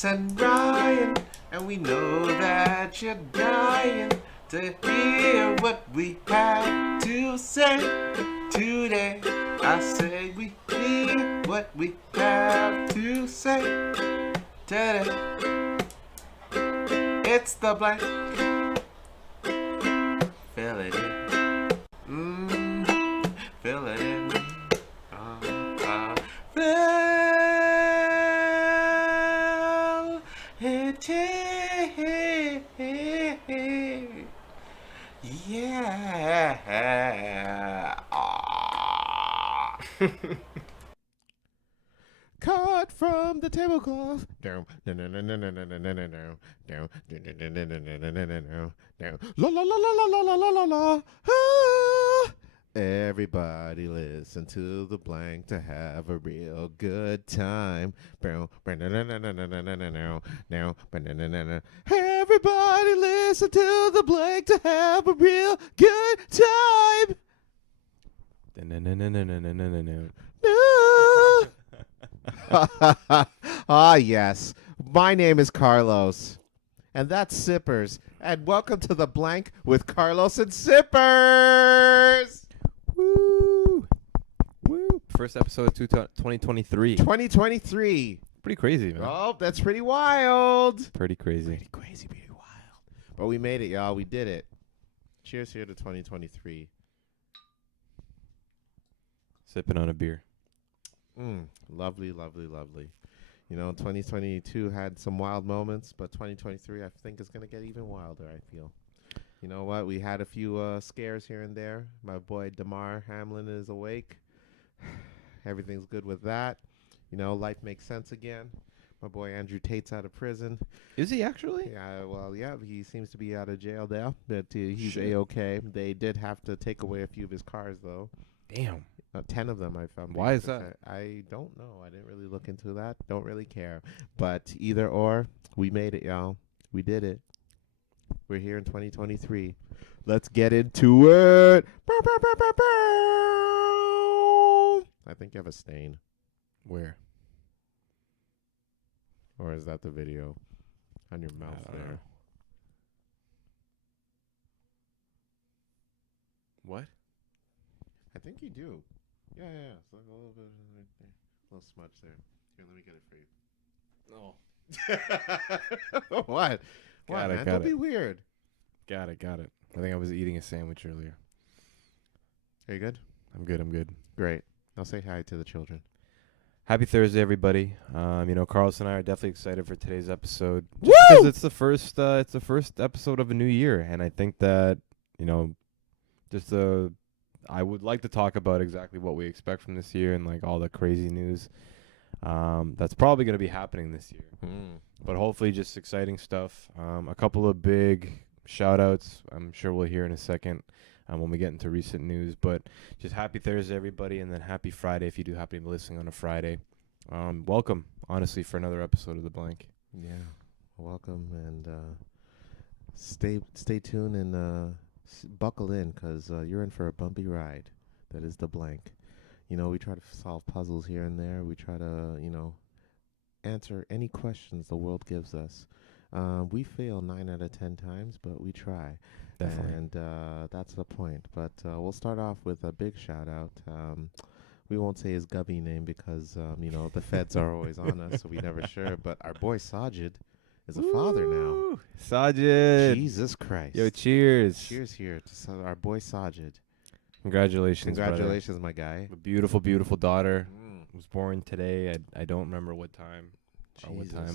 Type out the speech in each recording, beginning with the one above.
Chris and Ryan, and we know that you're dying to hear what we have to say today. I say we hear what we have to say today. It's the blank. Fill it in. Fill it in. Fill it in. Yeah. Cut from the tablecloth. Down. Down. La la la la la la la la la. Ah. Everybody listen to the blank to have a real good time. Everybody listen to the blank to have a real good time. Ah, yes. My name is Carlos, and that's Sippers. And welcome to the blank with Carlos and Sippers. Woo! Woo! First episode of 2023. 2023. Pretty crazy, man. Oh, that's pretty wild. Pretty crazy. Pretty crazy, pretty wild. But we made it, y'all. We did it. Cheers here to 2023. Sipping on a beer. Lovely, lovely, lovely. You know, 2022 had some wild moments, but 2023 I think is going to get even wilder, I feel. You know what? We had a few scares here and there. My boy Damar Hamlin is awake. Everything's good with that. You know, life makes sense again. My boy Andrew Tate's out of prison. Is he actually? Yeah, well, yeah, he seems to be out of jail there. But he's A-okay. They did have to take away a few of his cars, though. Damn. 10 of them I found. Why is that? I don't know. I didn't really look into that. Don't really care. But either or, we made it, y'all. We did it. We're here in 2023. Let's get into it. I think you have a stain. Where? Or is that the video on your mouth there? What? I think you do. Yeah. It's like a little bit right there. A little smudge there. Here, let me get it for you. No. What? Got Man? it. Don't be weird. Got it. I think I was eating a sandwich earlier. Are you good? I'm good. Great. I'll say hi to the children. Happy Thursday, everybody. You know, Carlos and I are definitely excited for today's episode. Woo! Because it's the first episode of a new year, and I think that, you know, I would like to talk about exactly what we expect from this year and like all the crazy news that's probably going to be happening this year. But hopefully just exciting stuff. A couple of big shout-outs I'm sure we'll hear in a second when we get into recent news. But just happy Thursday, everybody, and then happy Friday if you do happen to be listening on a Friday. Welcome, honestly, for another episode of The Blank. Yeah. Welcome, and stay tuned and buckle in, because you're in for a bumpy ride. That is The Blank. You know, we try to solve puzzles here and there. We try to, you know, answer any questions the world gives us. We fail 9 out of 10 times, but we try. Definitely. And that's the point. But we'll start off with a big shout out. We won't say his gubby name because, you know, the feds are always on us, so we never sure. But our boy Sajid is a father now. Sajid. Jesus Christ. Yo, cheers. Cheers here to our boy Sajid. Congratulations, Congratulations, my guy. A beautiful, beautiful daughter. Was born today. I don't remember what time.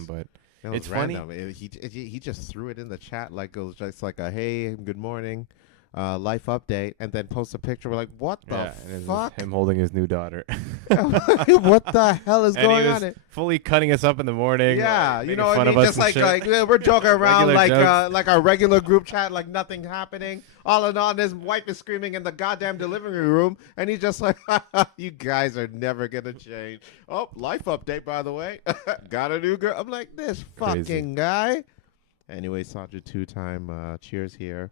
But it's random. funny. He just threw it in the chat like it was just like a hey, good morning, life update, and then post a picture. We're like, what the fuck? Him holding his new daughter. What the hell is going on? Fully cutting us up in the morning. Yeah, like, you know what I mean. Just like we're joking around like our regular group chat, like nothing happening. All in all, his wife is screaming in the goddamn delivery room, and he's just like, "You guys are never gonna change." Oh, life update, by the way. Got a new girl. I'm like, this fucking guy. Anyway, Sajid 2-time cheers here.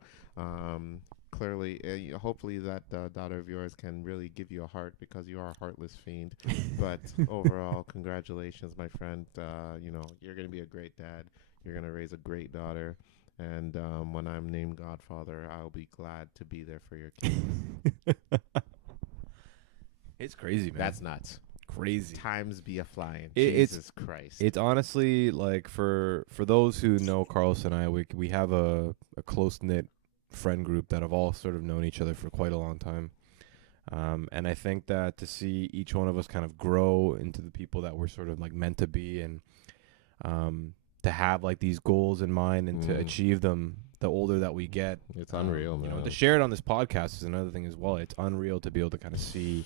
clearly, hopefully that daughter of yours can really give you a heart because you are a heartless fiend. But overall, congratulations, my friend. You're gonna be a great dad. You're gonna raise a great daughter. And when I'm named godfather, I'll be glad to be there for your kid. It's crazy, man. That's nuts. Crazy. Times be a flying. It's Jesus Christ. It's honestly like for those who know Carlos and I, we have a close knit friend group that have all sort of known each other for quite a long time. And I think that to see each one of us kind of grow into the people that we're sort of like meant to be, and to have like these goals in mind and to achieve them the older that we get. It's unreal, man. To share it on this podcast is another thing as well. It's unreal to be able to kind of see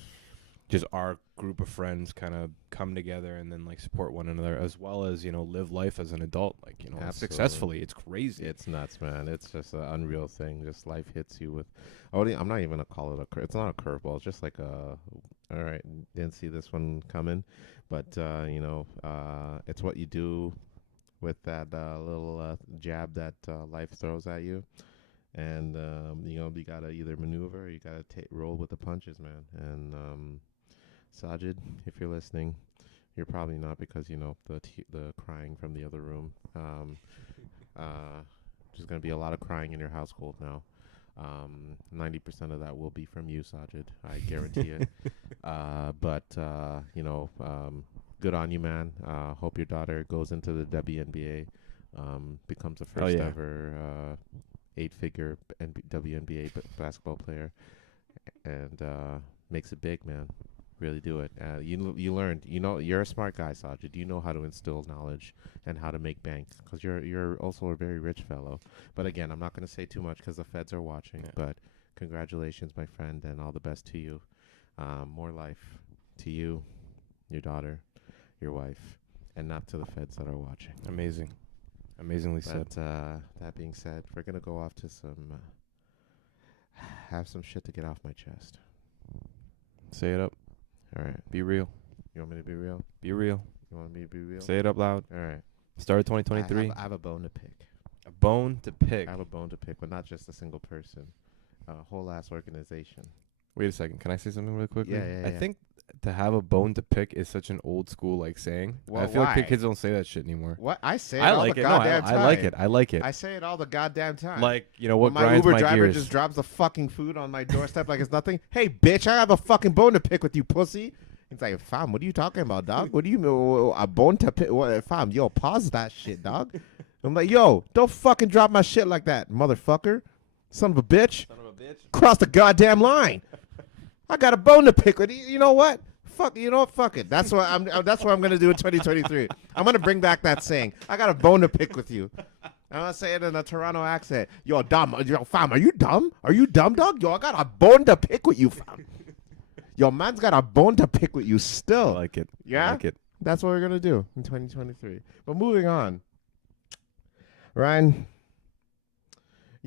just our group of friends kind of come together and then like support one another, as well as, live life as an adult, like, successfully. It's crazy. It's nuts, man. It's just an unreal thing. Just life hits you with, I'm not even going to call it it's not a curveball. It's just like all right, didn't see this one coming. But, it's what you do with that little jab that life throws at you. And, you got to either maneuver or you got to roll with the punches, man. And, Sajid, if you're listening, you're probably not, because the crying from the other room. There's going to be a lot of crying in your household now. 90% of that will be from you, Sajid. I guarantee it. But good on you, man. Hope your daughter goes into the WNBA, becomes the first ever 8-figure WNBA basketball player, and makes it big, man. Really do it. You learned. You're a smart guy, Sajid. You know how to instill knowledge and how to make bank, because you're also a very rich fellow. But again, I'm not going to say too much because the feds are watching. Yeah. But congratulations, my friend, and all the best to you. More life to you, your daughter, your wife, and not to the feds that are watching. Amazing. Amazingly said. That being said, we're going to go off to have some shit to get off my chest. Say it up. All right. Be real. You want me to be real? Be real. You want me to be real? Say it up loud. All right. Start of 2023. I have a bone to pick. A bone to pick. I have a bone to pick, but not just a single person. A whole ass organization. Wait a second. Can I say something really quickly? Yeah. I think to have a bone to pick is such an old school like saying. Well, I feel why? like kids don't say that shit anymore. What? I say it I all like the it. goddamn No, time. I like it. I like it. I say it all the goddamn time. Like, what when my grinds Uber my driver gears. just drops the fucking food on my doorstep like it's nothing. Hey, bitch, I have a fucking bone to pick with you, pussy. He's like, fam, what are you talking about, dog? What do you mean, a bone to pick? What, fam, yo, pause that shit, dog. I'm like, yo, don't fucking drop my shit like that, motherfucker. Son of a bitch. Son of a bitch. Cross the goddamn line. I got a bone to pick with you. You know what? Fuck, you know what? Fuck it. That's what I'm gonna do in 2023. I'm gonna bring back that saying. I got a bone to pick with you. I'm gonna say it in a Toronto accent. Yo, dumb. Yo, fam, are you dumb? Are you dumb, dog? Yo, I got a bone to pick with you, fam. Yo, man's got a bone to pick with you still. I like it. Yeah? I like it. That's what we're going to do in 2023. But moving on. Ryan,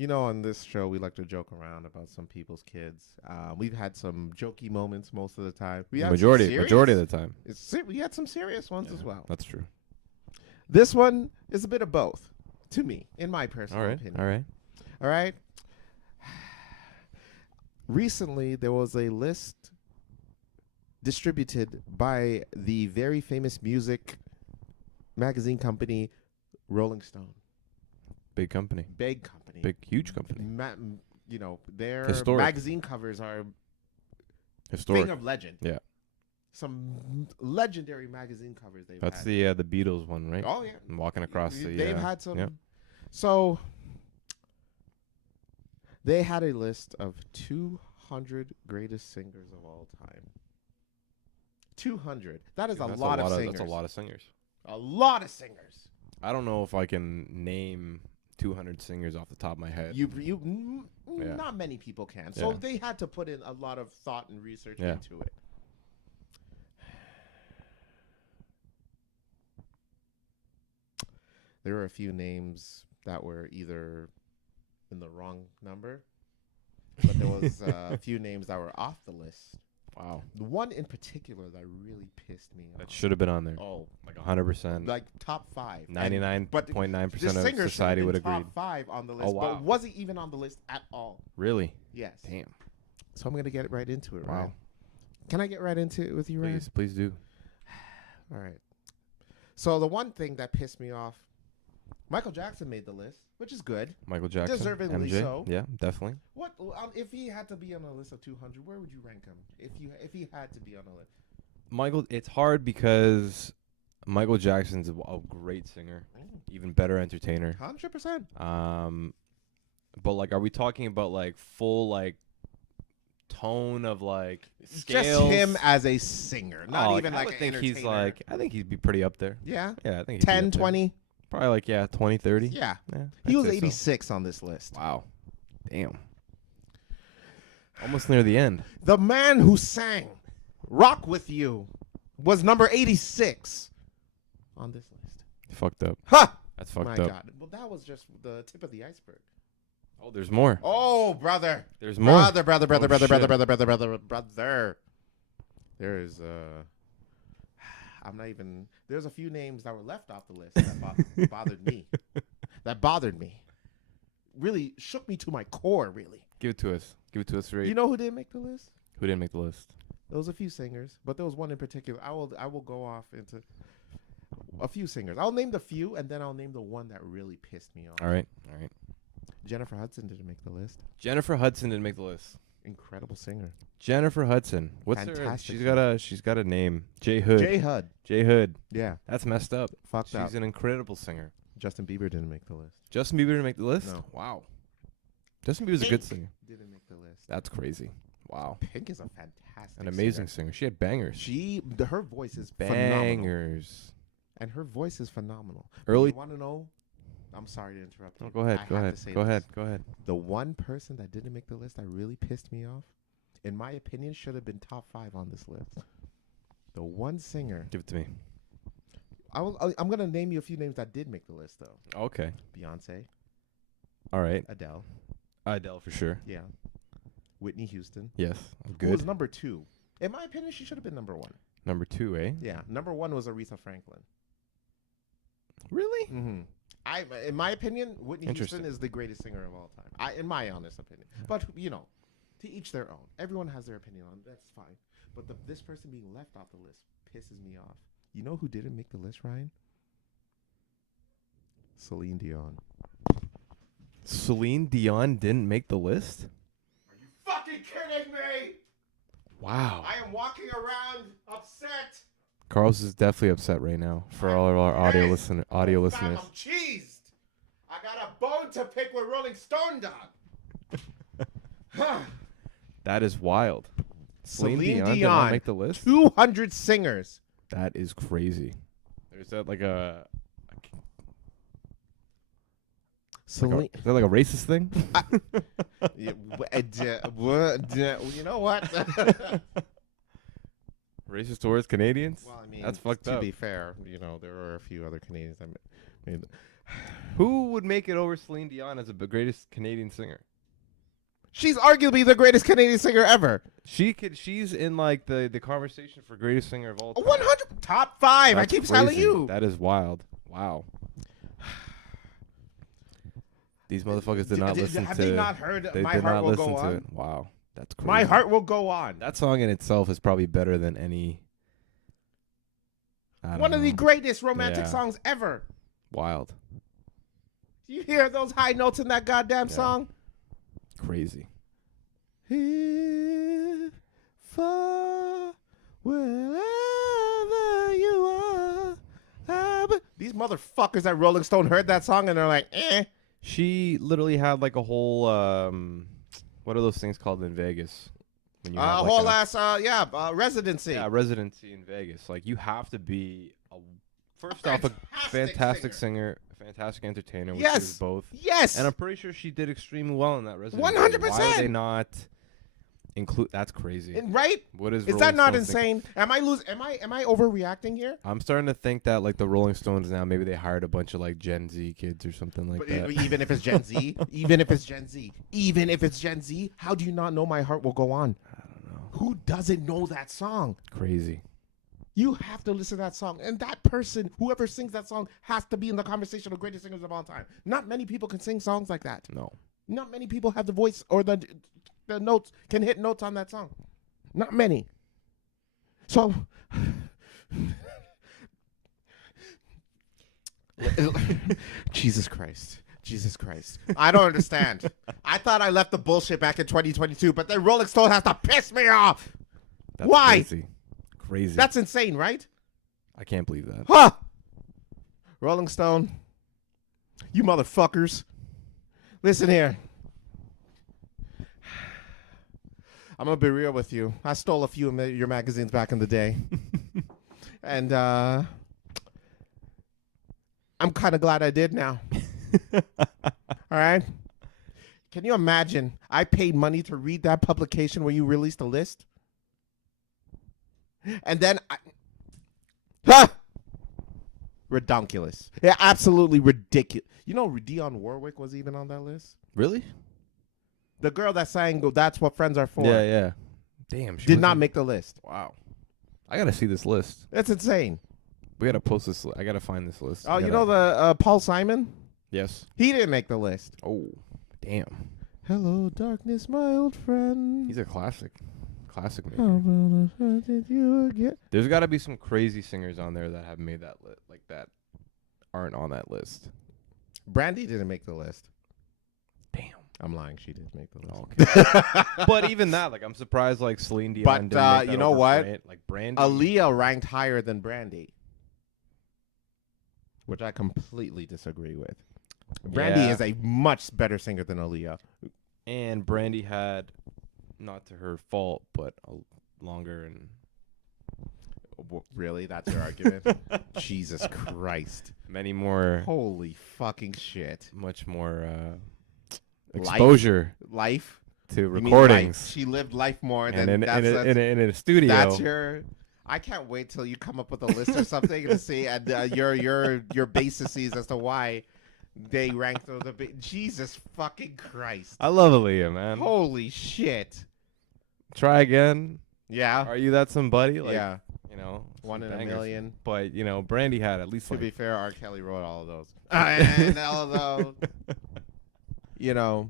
on this show, we like to joke around about some people's kids. We've had some jokey moments most of the time. Majority of the time. We had some serious ones as well. That's true. This one is a bit of both, to me, in my personal opinion. All right? Recently, there was a list distributed by the very famous music magazine company Rolling Stone. Big company. Big company. Big, huge company. Their Historic. magazine covers are historic. thing of legend. Yeah. Some legendary magazine covers they've That's had. the Beatles one, right? Oh, yeah. And walking across the... They've had some... Yeah. So, they had a list of 200 greatest singers of all time. 200. That is a lot of singers. That's a lot of singers. A lot of singers. I don't know if I can name 200 singers off the top of my head. Not many people can. So they had to put in a lot of thought and research into it. There were a few names that were either in the wrong number, but there was a few names that were off the list Wow. The one in particular that really pissed me off. That should have been on there. Oh, Like 100%. like top 5. 99.9% This of singer society would agree. top 5 on the list, Oh, wow. but wasn't even on the list at all. Really? Yes. Damn. So I'm gonna get right into it. Wow. Right? Can I get right into it with you, Ryan? Please do. All right. So the one thing that pissed me off, Michael Jackson made the list, which is good. Michael Jackson. Deservedly MJ. so. Yeah, definitely. What if he had to be on a list of 200? Where would you rank him? If he had to be on a list? Michael, it's hard because Michael Jackson's a great singer, even better entertainer. 100%. But like, are we talking about like full like tone of like Just scales? him as a singer, not even I like would an think he's entertainer. like, I think he'd be pretty up there. Yeah. Yeah, I think he'd be 10, up there. 20. Probably like 20, 30. Yeah. Yeah, He I'd was say so. 86 on this list. Wow, damn. Almost near the end. The man who sang "Rock with You" was number 86 on this list. Fucked up. Ha! That's fucked My up. God. Well, that was just the tip of the iceberg. Oh, there's more. Oh, brother. There's more. Brother. There is I'm not even. There's a few names that were left off the list that bothered me. That bothered me. Really shook me to my core. Really. Give it to us. Give it to us. Right. You know who didn't make the list? Who didn't make the list? There was a few singers, but there was one in particular. I will go off into a few singers. I'll name the few, and then I'll name the one that really pissed me off. All right. Jennifer Hudson didn't make the list. Jennifer Hudson didn't make the list. Incredible singer. Jennifer Hudson. What's her? Fantastic She's got a name. J Hood. J Hood. Yeah. That's messed up. Fucked up. She's an incredible singer. Justin Bieber didn't make the list. Justin Bieber didn't make the list? No. Wow. Justin Bieber's a good singer. Didn't make the list. That's crazy. Wow. Pink is a fantastic An amazing singer. She had bangers. Her voice is phenomenal. Bangers. And her voice is phenomenal. Early. You want to know? I'm sorry to interrupt you. No, go ahead. I Go have ahead. to say Go this. ahead. Go ahead. The one person that didn't make the list that really pissed me off, in my opinion, should have been top 5 on this list. The one singer. Give it to me. I'm going to name you a few names that did make the list, though. Okay. Beyonce. All right. Adele. Adele for sure. Yeah. Whitney Houston. Yes. Who was Good. number 2? In my opinion, she should have been number 1. Number 2, eh? Yeah. Number 1 was Aretha Franklin. Really? Mm-hmm. In my opinion, Whitney Houston Interesting. is the greatest singer of all time. In my honest opinion. But, to each their own. Everyone has their opinion on it. That's fine. But this person being left off the list pisses me off. You know who didn't make the list, Ryan? Celine Dion. Celine Dion didn't make the list? Are you fucking kidding me? Wow. I am walking around upset. Carlos is definitely upset right now for all of our audio listeners. I'm cheesed. I got a bone to pick with Rolling Stone Dog. That is wild. Celine Dion did Dion not make the list? 200 singers. That is crazy. Is that like a Celine. is that like a racist thing? You know what? Racist towards Canadians? Well, I mean, that's fucked to up. be fair, there are a few other Canadians that made. Who would make it over Celine Dion as the greatest Canadian singer? She's arguably the greatest Canadian singer ever. She's in like the conversation for greatest singer of all time. 100 top 5. That's I keep telling crazy. you. That is wild. Wow. These motherfuckers did not listen to. Have they not heard They My did Heart not Will listen Go to On? it. Wow, that's crazy. My Heart Will Go On. That song in itself is probably better than any. One of the greatest romantic Yeah. songs ever. Wild, You hear those high notes in that goddamn Yeah. song? crazy. If far wherever you are. These motherfuckers at Rolling Stone heard that song and they're like, eh. She literally had like a whole what are those things called in Vegas? When you have, like, Whole a- ass, residency. Yeah, residency in Vegas. Like you have to be first off a fantastic singer, a fantastic entertainer. Which Yes. is both. Yes. And I'm pretty sure she did extremely well in that residency. 100%. Why would they not include? That's crazy. Right? What is that Rolling not Stones thinking? insane? Am I overreacting here? I'm starting to think that like the Rolling Stones now maybe they hired a bunch of like Gen Z kids or something like But that. even if it's Gen Z, even if it's Gen Z, how do you not know My Heart Will Go On? I don't know. Who doesn't know that song? Crazy. You have to listen to that song. And that person, whoever sings that song, has to be in the conversation of greatest singers of all time. Not many people can sing songs like that. No. Not many people have the voice or the notes, can hit notes on that song. Not many. So, Jesus Christ. Jesus Christ. I don't understand. I thought I left the bullshit back in 2022, but then Rolling Stone has to piss me off. That's Why? Crazy. That's insane, right? I can't believe that. Huh? Rolling Stone, you motherfuckers. Listen here. I'm going to be real with you. I stole a few of your magazines back in the day. And I'm kind of glad I did now. All right? Can you imagine? I paid money to read that publication where you released a list. And then redonkulous. Yeah, absolutely ridiculous. You know Dionne Warwick was even on that list? Really? The girl that sang That's What Friends Are For. Yeah, yeah. Damn. She did not make the list. Wow. I got to see this list. That's insane. We got to post this. I got to find this list. Oh, you know the Paul Simon? Yes. He didn't make the list. Oh, damn. Hello, darkness, my old friend. He's a classic. Classic maker. How did you get? There's got to be some crazy singers on there that have made that list, like that aren't on that list. Brandy didn't make the list. Damn. I'm lying. She did make the list. Okay. But even that, like, I'm surprised, like, Celine Dion But, didn't make that you know over what? like, Brandy. Aaliyah ranked higher than Brandy, which I completely disagree with. Brandy Yeah. is a much better singer than Aaliyah. And Brandy had, not to her fault, but a longer and... Really? That's your argument? Jesus Christ. Many more... Holy fucking shit. Much more exposure Life? to You mean recordings. life. She lived life more And than in a studio. That's your... I can't wait till you come up with a list or something to see and your bases as to why they ranked those. Jesus fucking Christ. I love Aaliyah, man. Holy shit. Try again. Yeah. Are you that somebody? Like, Yeah. You know, One some in a bangers. million. But, you know, Brandy had at least To like... be fair, R. Kelly wrote all of those. And although, you know.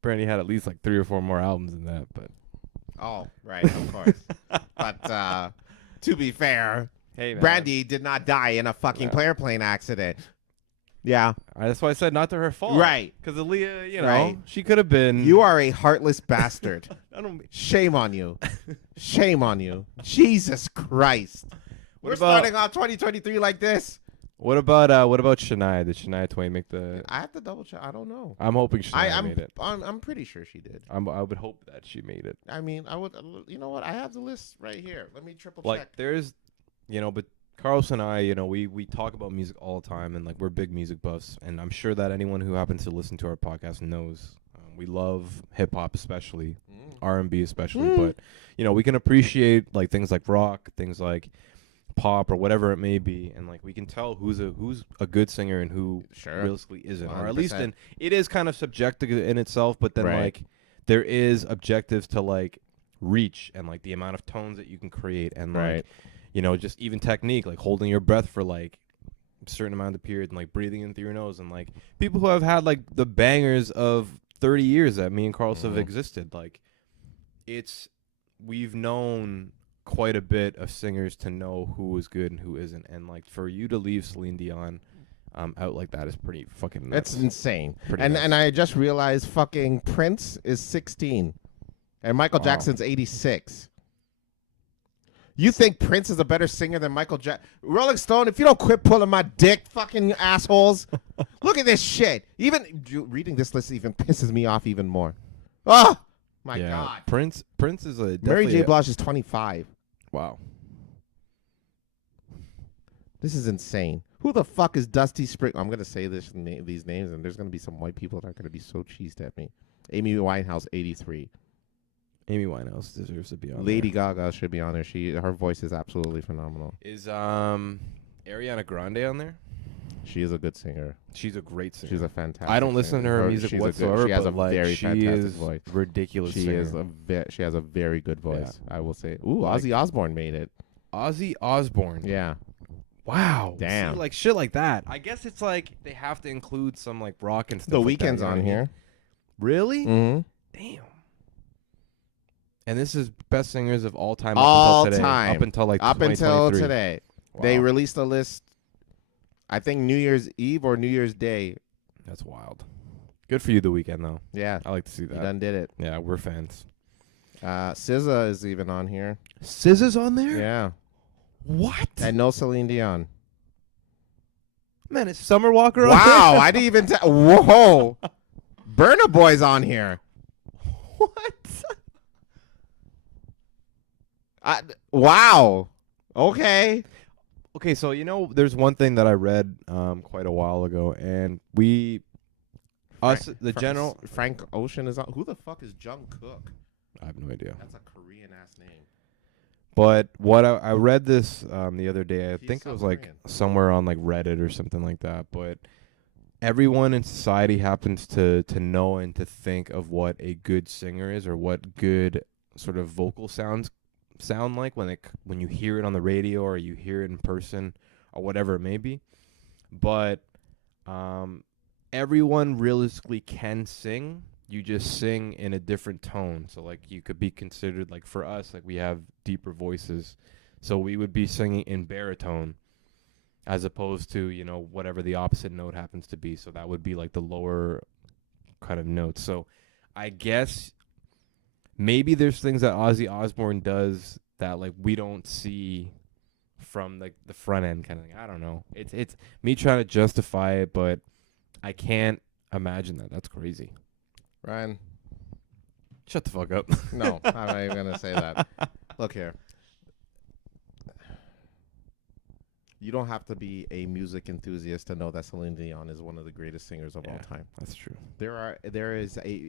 Brandy had at least like 3 or 4 more albums than that, but... Oh, right, of course. But to be fair, Hey, man. Brandy did not die in a fucking airplane accident. Yeah. That's why I said not to her fault. Right. Because Aaliyah, you know, Right. she could have been... You are a heartless bastard. I don't... Shame on you. Shame on you. Jesus Christ. We're about- starting off 2023 like this. What about Shania? Did Shania Twain make the... I have to double check. I don't know. I'm hoping Shania made it. I'm pretty sure she did. I would hope that she made it. I mean, I would. You know what? I have the list right here. Let me triple Like, check. there's... You know, but Carlos and I, you know, we talk about music all the time, and, like, we're big music buffs, and I'm sure that anyone who happens to listen to our podcast knows we love hip-hop especially, R&B especially, but, you know, we can appreciate, like, things like rock, things like pop or whatever it may be, and like we can tell who's a good singer and who realistically isn't, or at least it is kind of subjective in itself, but then like there is objectives to like reach and like the amount of tones that you can create and like you know, just even technique, like holding your breath for like a certain amount of period and like breathing in through your nose, and like people who have had like the bangers of 30 years that me and Carlos have existed, like we've known quite a bit of singers to know who is good and who isn't, and like for you to leave Celine Dion out like that is pretty fucking nuts. It's insane. Pretty and nuts. and I just realized fucking Prince is 16 and Michael Jackson's 86. You think Prince is a better singer than Michael Jackson? Rolling Stone, if you don't quit pulling my dick, fucking assholes. Look at this shit. Even reading this list even pisses me off even more. Oh my God. Prince is a Mary J. Blige is 25. Wow. This is insane. Who the fuck is Dusty Spring? I'm going to say these names, and there's going to be some white people that are going to be so cheesed at me. Amy Winehouse, 83. Amy Winehouse deserves to be on Lady Gaga should be on there. Her voice is absolutely phenomenal. Is Ariana Grande on there? She is a good singer. She's a great singer. She's a fantastic. I don't listen to her music whatsoever. She has a but very she fantastic is voice. ridiculous. She singer. is she has a very good voice. Yeah. I will say. Ooh, Like- Ozzy Osbourne made it. Ozzy Osbourne. Yeah. Wow. Damn. See, like shit like that. I guess it's like they have to include some like rock and stuff. The like Weeknd's that, you know on what I mean? here. Really? Mm-hmm. Damn. And this is best singers of all time. All up until today, time. Up until like Up until 2023. today. Wow. They released a list, I think New Year's Eve or New Year's Day. That's wild. Good for you, The Weeknd, though. Yeah. I like to see You that. done did it. Yeah, we're fans. SZA is even on here. SZA's on there? Yeah. What? And no Celine Dion. Man, is Summer Walker on Wow. there? I didn't even tell. Whoa. Burna Boy's on here. What? Wow. Okay. Okay, so there's one thing that I read quite a while ago, and general. Frank Ocean is on. Who the fuck is Jungkook? I have no idea. That's a Korean ass name. But what I read this the other day. I He's think it was South like Korean. somewhere on like Reddit or something like that. But everyone in society happens to know and to think of what a good singer is, or what good sort of vocal sounds sound like when you hear it on the radio or you hear it in person or whatever it may be. But everyone realistically can sing. You just sing in a different tone. So like you could be considered, like for us, like we have deeper voices, so we would be singing in baritone as opposed to whatever the opposite note happens to be. So that would be like the lower kind of notes. So I guess maybe there's things that Ozzy Osbourne does that like we don't see from like the front end kind of thing. I don't know. It's me trying to justify it, but I can't imagine that. That's crazy. Ryan. Shut the fuck up. No, I'm not even going to say that. Look here. You don't have to be a music enthusiast to know that Celine Dion is one of the greatest singers of all time. That's true.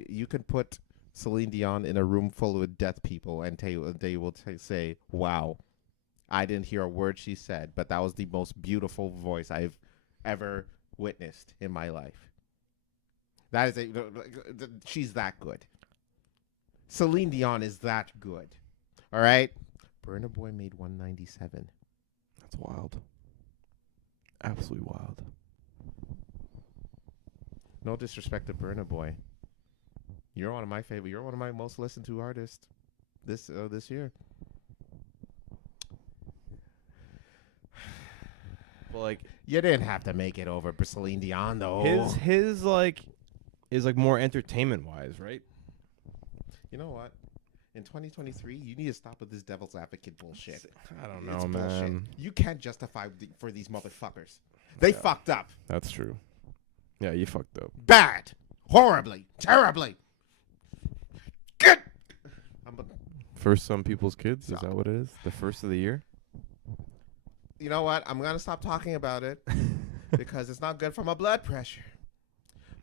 You can put Celine Dion in a room full of deaf people and they will say, wow, I didn't hear a word she said, but that was the most beautiful voice I've ever witnessed in my life. That is she's that good. Celine Dion is that good. All right? Burna Boy made 197. That's wild. Absolutely wild. No disrespect to Burna Boy. You're one of my favorite. You're one of my most listened to artists this year. Well, like You didn't have to make it over for Celine Dion though. his like is like more entertainment wise, right? You know what? In 2023, you need to stop with this devil's advocate bullshit. I don't It's know, bullshit. man. You can't justify for these motherfuckers. They fucked up. That's true. Yeah, you fucked up. Bad. Horribly. Terribly. Good. First some people's kids, is that what it is? The first of the year? You know what? I'm going to stop talking about it because it's not good for my blood pressure.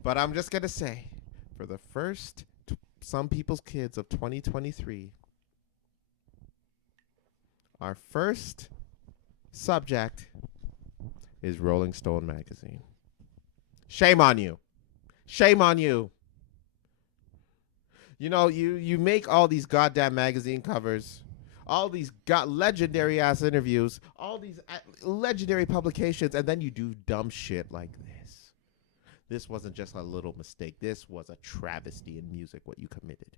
But I'm just going to say, for the first some people's kids of 2023, our first subject is Rolling Stone magazine. Shame on you. Shame on you. You know, you make all these goddamn magazine covers, all these legendary ass interviews, all these legendary publications, and then you do dumb shit like this. This wasn't just a little mistake. This was a travesty in music, what you committed.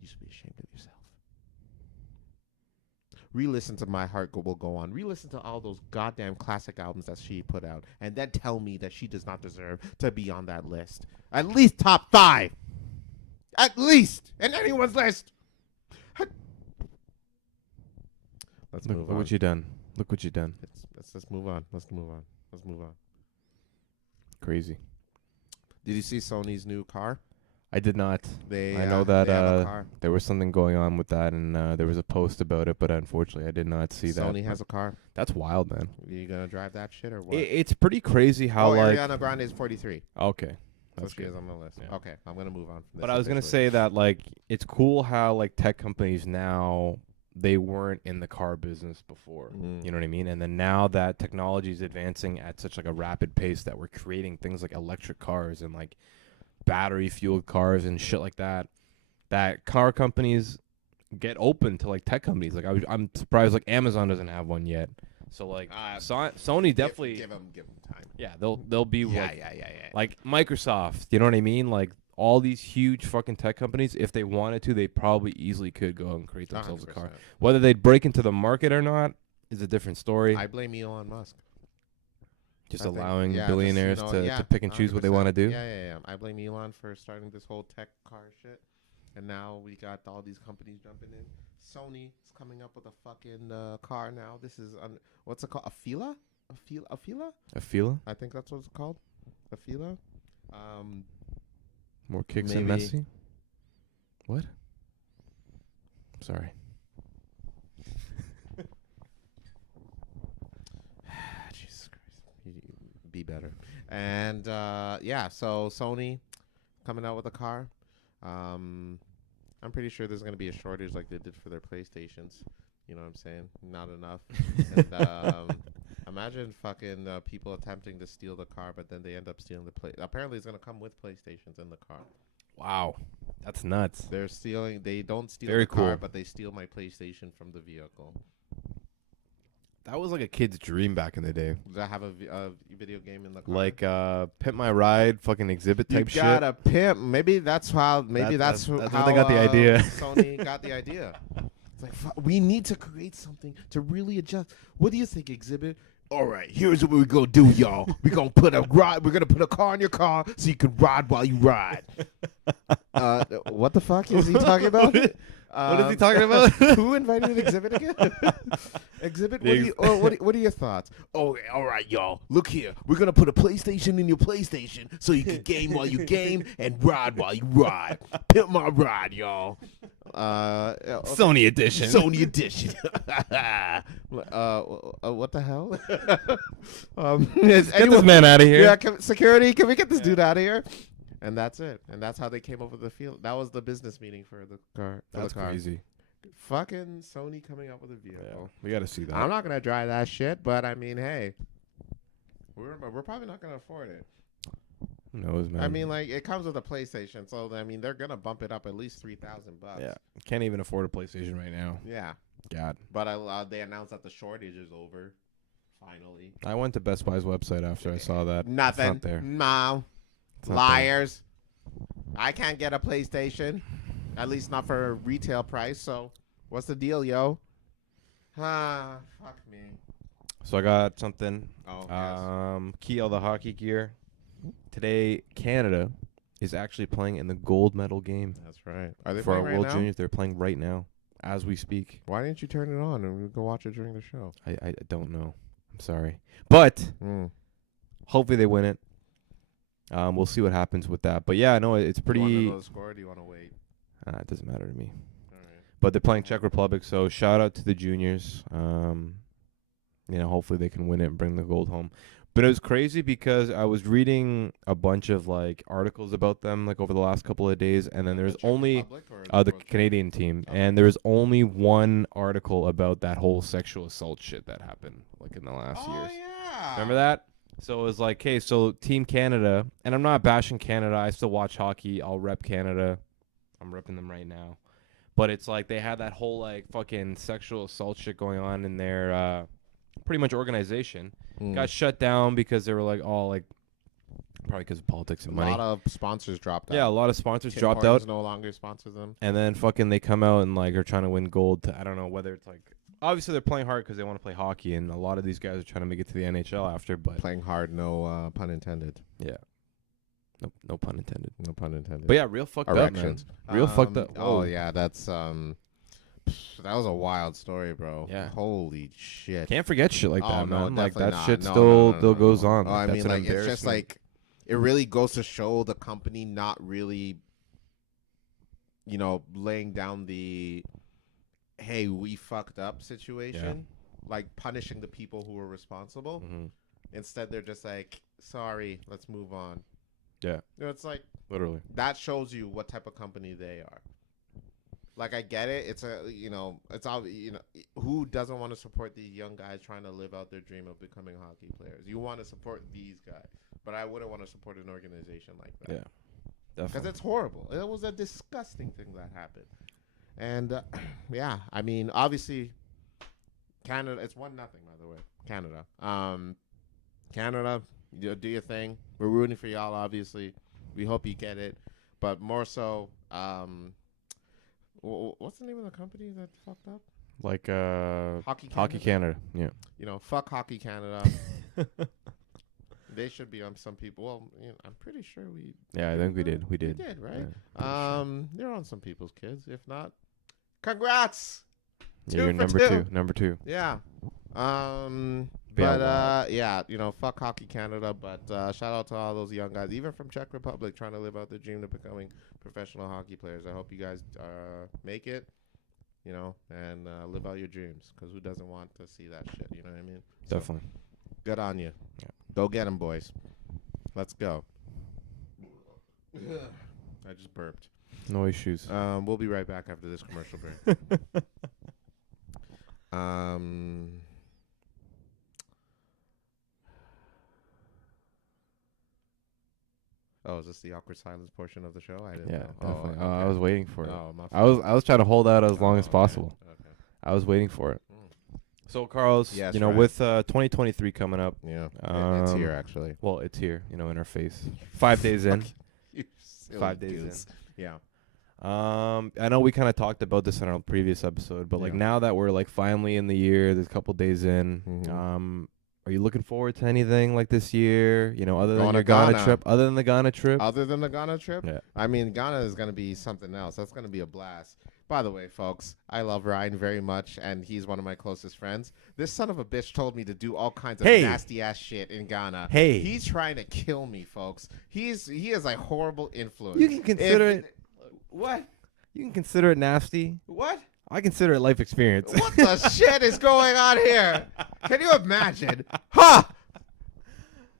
You should be ashamed of yourself. Re-listen to My Heart Will Go On. Re-listen to all those goddamn classic albums that she put out, and then tell me that she does not deserve to be on that list. At least top 5. At least in anyone's list. Let's move Look on. what you done. Look what you done. Let's move on. Let's move on. Let's move on. Crazy. Did you see Sony's new car? I did not. They I know that they have a car. there was something going on with that, and there was a post about it, but unfortunately I did not see that. Sony has a car. That's wild, man. Are you gonna drive that shit or what? It's pretty crazy how Ariana Grande is 43. Okay. So That's she good. is on the list. Yeah. Okay, I'm gonna move on from this. But I was gonna officially. say that like it's cool how like tech companies now they weren't in the car business before. You know what I mean? And then now that technology is advancing at such like a rapid pace that we're creating things like electric cars and like battery fueled cars and shit like that, that car companies get open to like tech companies. Like I'm surprised like Amazon doesn't have one yet. So like Sony definitely give them time. Yeah, they'll be Yeah. like Microsoft. You know what I mean? Like all these huge fucking tech companies, if they wanted to, they probably easily could go and create themselves a car. 100%. Whether they'd break into the market or not is a different story. I blame Elon Musk. Just I think- allowing yeah, billionaires just, to pick and choose what they 100%. want to do. Yeah. I blame Elon for starting this whole tech car shit. And now we got all these companies jumping in. Sony is coming up with a fucking car now. This is, what's it called? A Fila? A feel I think that's what it's called. A Fila? more kicks and Maybe- Messi. What? Sorry. Jesus Christ. Be better. And yeah, so Sony coming out with a car. I'm pretty sure there's going to be a shortage like they did for their PlayStations. You know what I'm saying? Not enough. And imagine fucking people attempting to steal the car, but then they end up stealing the play. Apparently, it's going to come with PlayStations in the car. Wow, that's nuts. They're stealing. They don't steal Very the car, cool. but they steal my PlayStation from the vehicle. That was like a kid's dream back in the day. Does that have a video game in the car? Like Pimp My Ride, fucking exhibit type you got a pimp. Maybe that's how. Maybe That's how where they got the idea. Sony got the idea. It's like we need to create something to really adjust. What do you think, Exhibit? All right, here's what we're gonna do, y'all. We're gonna put a car in your car so you can ride while you ride. What the fuck is he talking about? What is he talking about? Who invited Exhibit again? Exhibit, what are your thoughts? Oh, all right, y'all. Look here. We're going to put a PlayStation in your PlayStation so you can game while you game and ride while you ride. Pimp my ride, y'all. Sony edition. Sony edition. What the hell? Get this man out of here. Yeah, security, can we get this dude out of here? And that's it. And that's how they came up with the field. That was the business meeting for the car. That's crazy. Fucking Sony coming up with a vehicle. Yeah, we got to see that. I'm not gonna drive that shit, but I mean, hey, we're probably not gonna afford it. Who knows, man? I mean, like it comes with a PlayStation, so I mean they're gonna bump it up at least $3,000. Yeah, can't even afford a PlayStation right now. Yeah. God. But they announced that the shortage is over. Finally. I went to Best Buy's website after I saw that. Nothing. It's not there. No. It's not Liars. I can't get a PlayStation, at least not for a retail price. So, what's the deal, yo? Fuck me. So I got something. Oh, Kiel, the hockey gear. Today, Canada is actually playing in the gold medal game. That's right. Are they for our playing right World now? Juniors? They're playing right now, as we speak. Why didn't you turn it on and we go watch it during the show? I don't know. I'm sorry, but hopefully they win it. We'll see what happens with that. But yeah, no, it's pretty. Do you want to know the score or do you want to wait? It doesn't matter to me. All right. But they're playing Czech Republic, so shout out to the juniors. Hopefully they can win it and bring the gold home. But it was crazy because I was reading a bunch of like articles about them like over the last couple of days, and then there's The Czech only Republic or the World Canadian team, Okay. and there's only one article about that whole sexual assault shit that happened like in the last years. Yeah. Remember that? So it was like, hey, so Team Canada, and I'm not bashing Canada. I still watch hockey. I'll rep Canada. I'm repping them right now. But it's like they had that whole like fucking sexual assault shit going on in their pretty much organization. Got shut down because they were like all like probably because of politics and money. A lot of sponsors dropped out. Yeah, a lot of sponsors Tim dropped Hortons out. no longer sponsors them. And then fucking they come out and like are trying to win gold. I don't know whether it's like obviously they're playing hard because they want to play hockey, and a lot of these guys are trying to make it to the NHL after. But Playing hard, no pun intended. yeah, no pun intended. No pun intended. But yeah, real fucked up, man. Erections. Real fucked up. Oh Whoa. yeah, that's that was a wild story, bro. Yeah. Holy shit. Can't forget shit like Oh, that, no, man. Like definitely that not. shit No, still no, goes no. on. Oh, I That's mean, an like it's just embarrassment. like it really goes to show the company not really, laying down the, hey, we fucked up situation, like punishing the people who were responsible. Mhm. Instead, they're just like, sorry, let's move on. Yeah. It's like Literally. that shows you what type of company they are. Like, I get it. It's it's all, who doesn't want to support these young guys trying to live out their dream of becoming hockey players? You want to support these guys, but I wouldn't want to support an organization like that. Yeah, Because definitely. it's horrible. It was a disgusting thing that happened. And, yeah, I mean, obviously, Canada, it's 1-0, by the way. Canada. Canada, do your thing. We're rooting for y'all, obviously. We hope you get it. But more so, what's the name of the company that fucked up? Like Hockey Canada. Yeah. Fuck Hockey Canada. They should be on some people. Well, I'm pretty sure we. Yeah, I think we did. We did. We did, right? Yeah, They're on some people's kids. If not, congrats. yeah, you're for number two. two. Number 2. Yeah. But yeah, fuck Hockey Canada. But shout out to all those young guys, even from Czech Republic, trying to live out their dream of becoming professional hockey players. I hope you guys make it, and live out your dreams. Because who doesn't want to see that shit? You know what I mean? So, definitely. good on you. Yeah. Go get 'em, boys. Let's go. I just burped. No issues. We'll be right back after this commercial break. Oh, is this the awkward silence portion of the show? I didn't Yeah, know. definitely. Oh, I okay. was waiting for it. Oh, my I was trying to hold out as long as okay, possible. Okay. I was waiting for it. Mm. So, Carlos, Yes, you know, right. with 2023 coming up, Yeah, it's here Um, actually. well, it's here, in our face. 5 days in. You silly 5 days goose. Yeah. I know we kind of talked about this in our previous episode, but like Yeah. now that we're like finally in the year, there's a couple days in. Mhm. Are you looking forward to anything like this year? Other than Going your to Ghana Ghana. trip, other than the Ghana trip. Other than the Ghana trip, Yeah. I mean, Ghana is going to be something else. That's going to be a blast. By the way, folks, I love Ryan very much, and he's one of my closest friends. This son of a bitch told me to do all kinds of Hey. nasty ass shit in Ghana. Hey. He's trying to kill me, folks. He is a horrible influence. You can consider If- it. What? You can consider it nasty. What? I consider it life experience. What the shit is going on here? Can you imagine? Huh?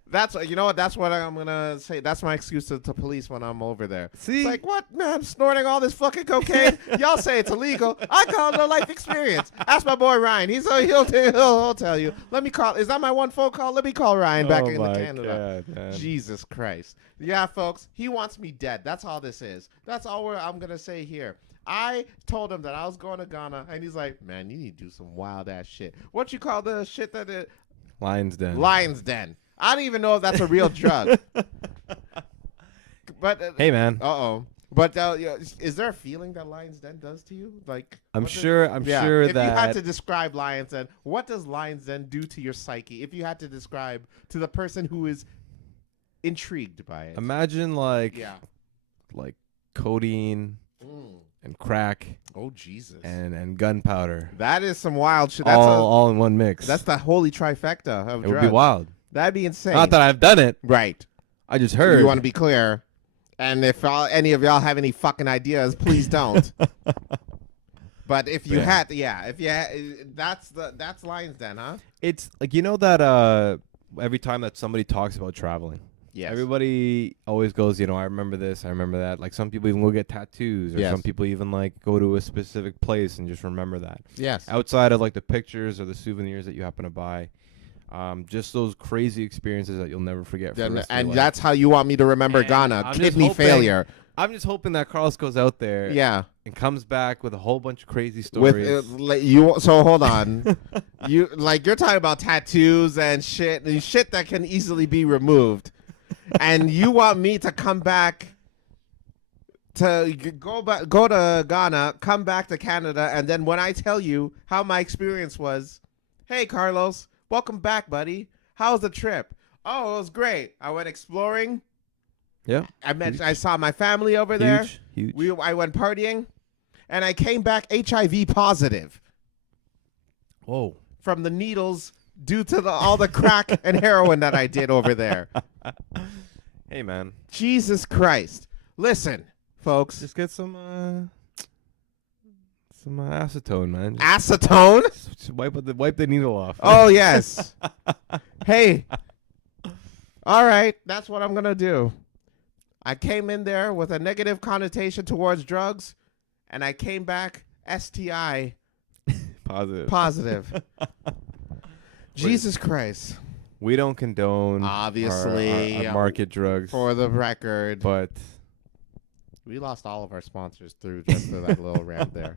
That's what That's what I'm gonna say. That's my excuse to police when I'm over there. See? It's like, what, man? Snorting all this fucking cocaine? Y'all say it's illegal. I call it a life experience. Ask my boy Ryan. He'll tell you. Let me call. Is that my one phone call? Let me call Ryan back Oh in my Canada. God, man. Jesus Christ. Yeah, folks. He wants me dead. That's all this is. That's all I'm gonna say here. I told him that I was going to Ghana, and he's like, man, you need to do some wild ass shit. What you call the shit that it? Lion's Den. Lion's Den. I don't even know if that's a real drug. But Hey, man. But is there a feeling that Lion's Den does to you? Like, I'm what does- sure If you that had to describe Lion's Den, what does Lion's Den do to your psyche? If you had to describe to the person who is intrigued by it. imagine like codeine Mm. and crack Oh Jesus. and gunpowder That is some wild shit. That's all in one mix. that's the holy trifecta of it would drugs. be wild. That'd be insane. Not that I've done it. Right. I just heard. You want to be clear. And if any of y'all have any fucking ideas, please don't. But if you Yeah. that's Lion's Den, huh? It's like that every time that somebody talks about traveling, Yes. everybody always goes, I remember this, I remember that. Like some people even go get tattoos, or Yes. some people even like go to a specific place and just remember that. Yes. Outside of like the pictures or the souvenirs that you happen to buy, just those crazy experiences that you'll never forget. For the rest of your And life. that's how you want me to remember And Ghana. I'm just Kidney hoping- failure. I'm just hoping that Carlos goes out there, Yeah. and comes back with a whole bunch of crazy With stories. so hold on. You're talking about tattoos and shit that can easily be removed. And you want me to come back to go to Ghana, come back to Canada, and then when I tell you how my experience was, hey Carlos, welcome back, buddy. How was the trip? Oh, it was great. I went exploring. Yeah, I saw my family over there. huge. I went partying, and I came back HIV positive Whoa. from the needles due to all the crack and heroin that I did over there. Hey, man. Jesus Christ. Listen, folks. Just get some acetone, man. Acetone? Just wipe the needle off. Oh, yes. Hey. All right. That's what I'm going to do. I came in there with a negative connotation towards drugs, and I came back STI Positive. Jesus Christ. We don't condone Obviously, our market drugs, for the record. but We lost all of our sponsors through just that little rant there.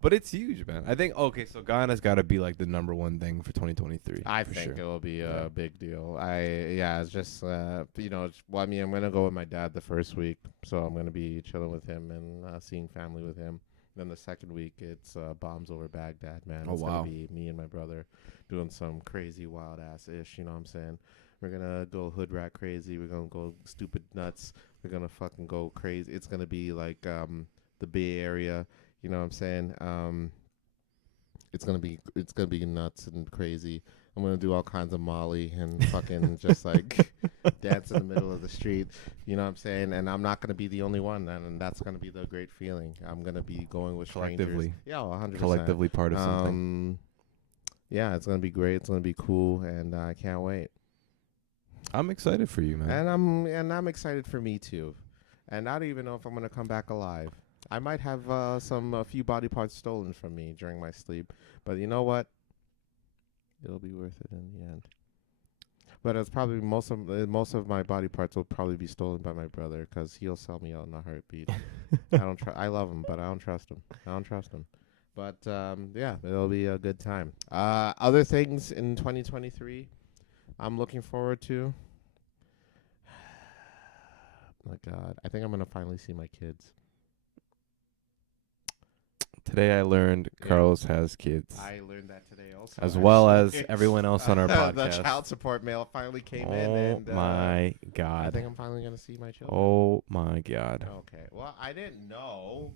but it's huge, man. I think so Ghana's got to be like the number one thing for 2023. I for think sure. it will be a big deal. It's just I'm gonna go with my dad the first week, so I'm gonna be chilling with him and seeing family with him. Then the second week, it's bombs over Baghdad, man. Oh, It's wow. gonna be me and my brother doing some crazy wild ass ish. You know what I'm saying? We're gonna go hood rat crazy. We're gonna go stupid nuts. We're gonna fucking go crazy. It's gonna be like the Bay Area. You know what I'm saying? It's gonna be nuts and crazy. I'm gonna do all kinds of Molly and fucking just like dance in the middle of the street. You know what I'm saying? And I'm not gonna be the only one, and that's gonna be the great feeling. I'm gonna be going with Collectively. strangers. Yeah, 100%. Collectively part of something. Yeah, it's gonna be great. It's gonna be cool, and I can't wait. I'm excited for you, man. And I'm excited for me too. And I don't even know if I'm gonna come back alive. I might have a few body parts stolen from me during my sleep, but you know what? It'll be worth it in the end. But it's probably most of my body parts will probably be stolen by my brother because he'll sell me out in a heartbeat. I love him, but I don't trust him. But yeah, it'll be a good time. Other things in 2023, I'm looking forward to. My God, I think I'm gonna finally see my kids. Today I learned Yeah. Carlos has kids, I learned that today also. as well as actually. everyone else on our podcast. The child support mail finally came in, Oh and my I God. think I'm finally gonna see my children. Oh my God. Okay. Well, I didn't know.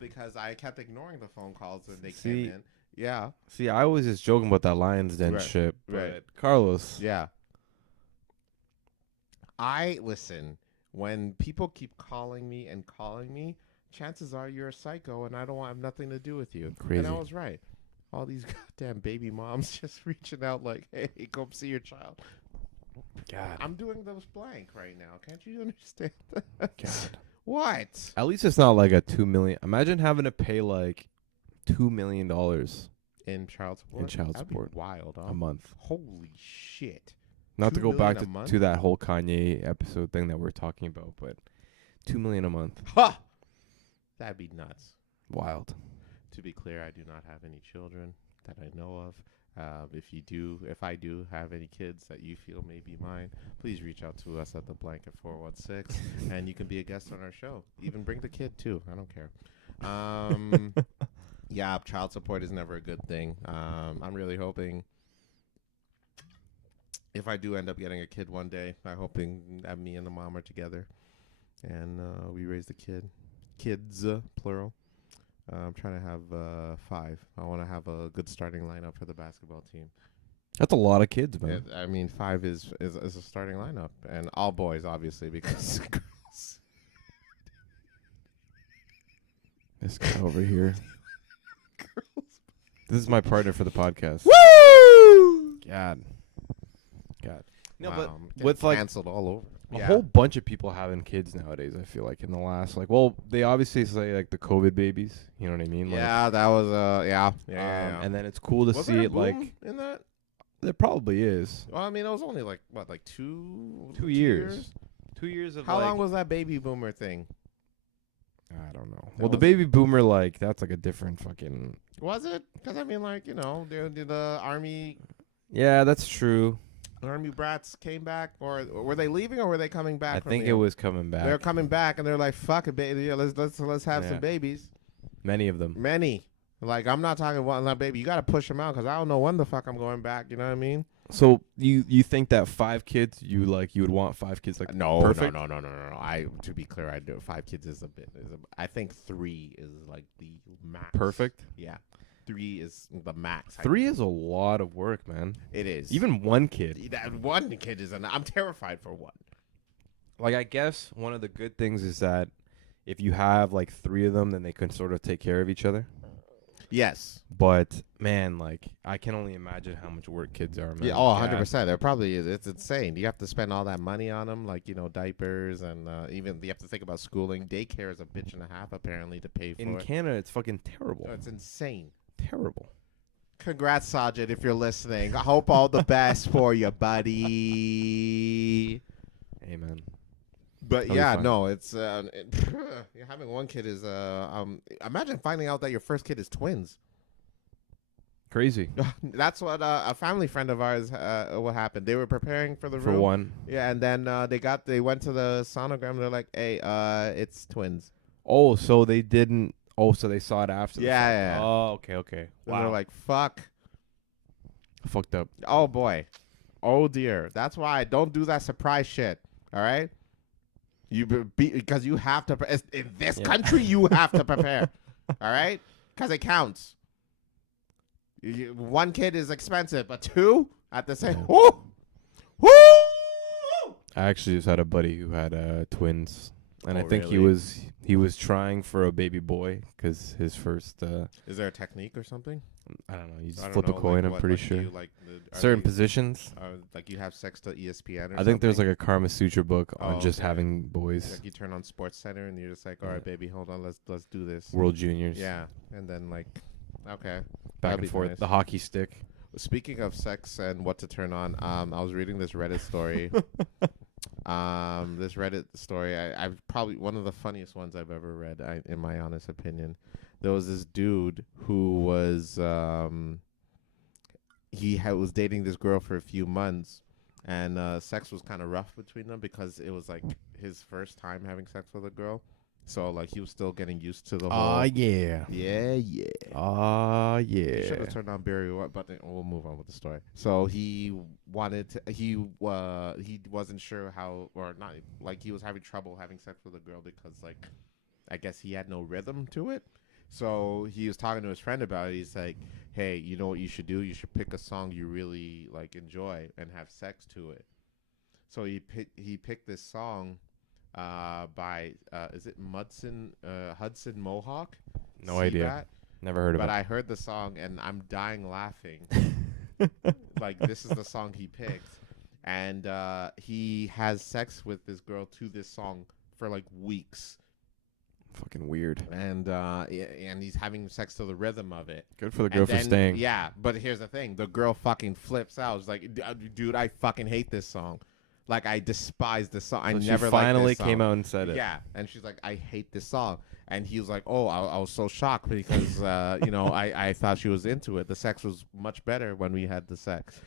Because I kept ignoring the phone calls when they See, came in. Yeah. See, I was just joking about that Lions Den Right, shit. right. But Carlos. Yeah. Listen, when people keep calling me, chances are you're a psycho and I don't have nothing to do with you. Crazy. And I was right. All these goddamn baby moms just reaching out like, hey, come see your child. God. I'm doing those blank right now. Can't you understand? God. What? At least it's not like a $2 million. Imagine having to pay like $2 million In child support? child That'd be support wild, huh? a month. Holy shit. Not to $2 go back million a month? to that whole Kanye episode thing that we're talking about, but $2 million a month. Ha! That'd be nuts. Wild. To be clear, I do not have any children that I know of. If I do have any kids that you feel may be mine, please reach out to us at the Blanket 416, and you can be a guest on our show. Even bring the kid too. I don't care. Yeah, child support is never a good thing. I'm really hoping if I do end up getting a kid one day, I'm hoping that me and the mom are together, and we raise the kids, plural. I'm trying to have 5. I want to have a good starting lineup for the basketball team. That's a lot of kids, man. I mean, 5 is a starting lineup, and all boys, obviously, because girls. This guy over here. Girls. This is my partner for the podcast. Woo! God. No, but Getting with like canceled all over. a whole bunch of people having kids nowadays, I feel like in the last they obviously say like the COVID babies, you know what I mean? Yeah, that was yeah. And then it's cool to Was see there a it like boom in that? there probably is. Well, I mean, it was only like what, like 2 years. 2 years of How long was that baby boomer thing? I don't know. That Well, the was- baby boomer that's like a different fucking. Was it? Because I mean, like, the army That's true. brats came back, or were they leaving, or were they coming back? I from think the- it was coming back. They're coming back, and they're like, "Fuck it, baby. Yeah, let's have Yeah. some babies." Many of them. Many. Like, I'm not talking one, like, baby. You got to push them out because I don't know when the fuck I'm going back. You know what I mean? So you think that 5 kids you would want 5 kids like No, perfect? no. To be clear, I do 5 kids is a bit. I think 3 is like the max. Perfect. Yeah, 3 is the max. 3 is a lot of work, man. It is. Even 1 kid. That 1 kid is. I'm terrified for 1. Like I guess one of the good things is that if you have like 3 of them, then they can sort of take care of each other. Yes. But man, like I can only imagine how much work kids are. Man. Yeah, oh, 100%. There probably is. It's insane. You have to spend all that money on them, like, diapers, and even you have to think about schooling. Daycare is a bitch and a half, apparently, to pay for In it. Canada, it's fucking terrible. Oh, it's insane. Terrible. Congrats, Sajid, if you're listening. I hope all the best for you, buddy. Amen. But That'll be yeah, fun. no, it's having one kid is imagine finding out that your first kid is twins. Crazy. That's what a family friend of ours what happened. They were preparing for the For room. one. Yeah, and then they went to the sonogram. They're like, "Hey, it's twins." Oh, so they didn't. Oh, so they saw it after. Yeah, the fact. yeah. Oh, okay. And they're like, "Fuck." Fucked up. Oh boy. Oh dear. That's why I don't do that surprise shit. All right. Because you have to in this country you have to prepare. All right, because it counts. One kid is expensive, but two at the same. Woo! Woo! I actually just had a buddy who had twins, and Oh, I think really? he was trying for a baby boy because his first. Is there a technique or something? I don't know. You just I don't flip a know, coin. like, I'm pretty do sure. you, like, are Certain they- positions. like you have sex to ESPN. Or I think there's something? like a Karma Sutra book on Oh, just okay. having boys. Like you turn on Sports Center and you're just like, all right, baby, hold on, let's do this. World Juniors. Yeah, and then like, okay. Back That'd and be forth. nice. The hockey stick. Speaking of sex and what to turn on, I was reading this Reddit story. This Reddit story, I've probably one of the funniest ones I've ever read, in my honest opinion. There was this dude who was was dating this girl for a few months, and sex was kind of rough between them because it was like his first time having sex with a girl. So like he was still getting used to the whole. Yeah. Yeah. Should have turned on Barry White, but we'll move on with the story. So he wanted to. He wasn't sure how, or not. Like he was having trouble having sex with a girl because, like, I guess he had no rhythm to it. So he was talking to his friend about it. He's like, "Hey, you know what you should do? You should pick a song you really like enjoy and have sex to it." So he picked this song by is it Hudson Mohawk? No See idea. that? Never heard of But it. I heard the song and I'm dying laughing. Like this is the song he picked, and he has sex with this girl to this song for like weeks, Fucking weird. and he's having sex to the rhythm of it. Good for the girl And for then- staying. Yeah, but here's the thing: the girl fucking flips out. It's like, dude, I fucking hate this song. Like I despise this song. I So she never finally liked this came song. out and said it. Yeah, and she's like, I hate this song. And he was like, oh, I was so shocked because, I thought she was into it. The sex was much better when we had the sex.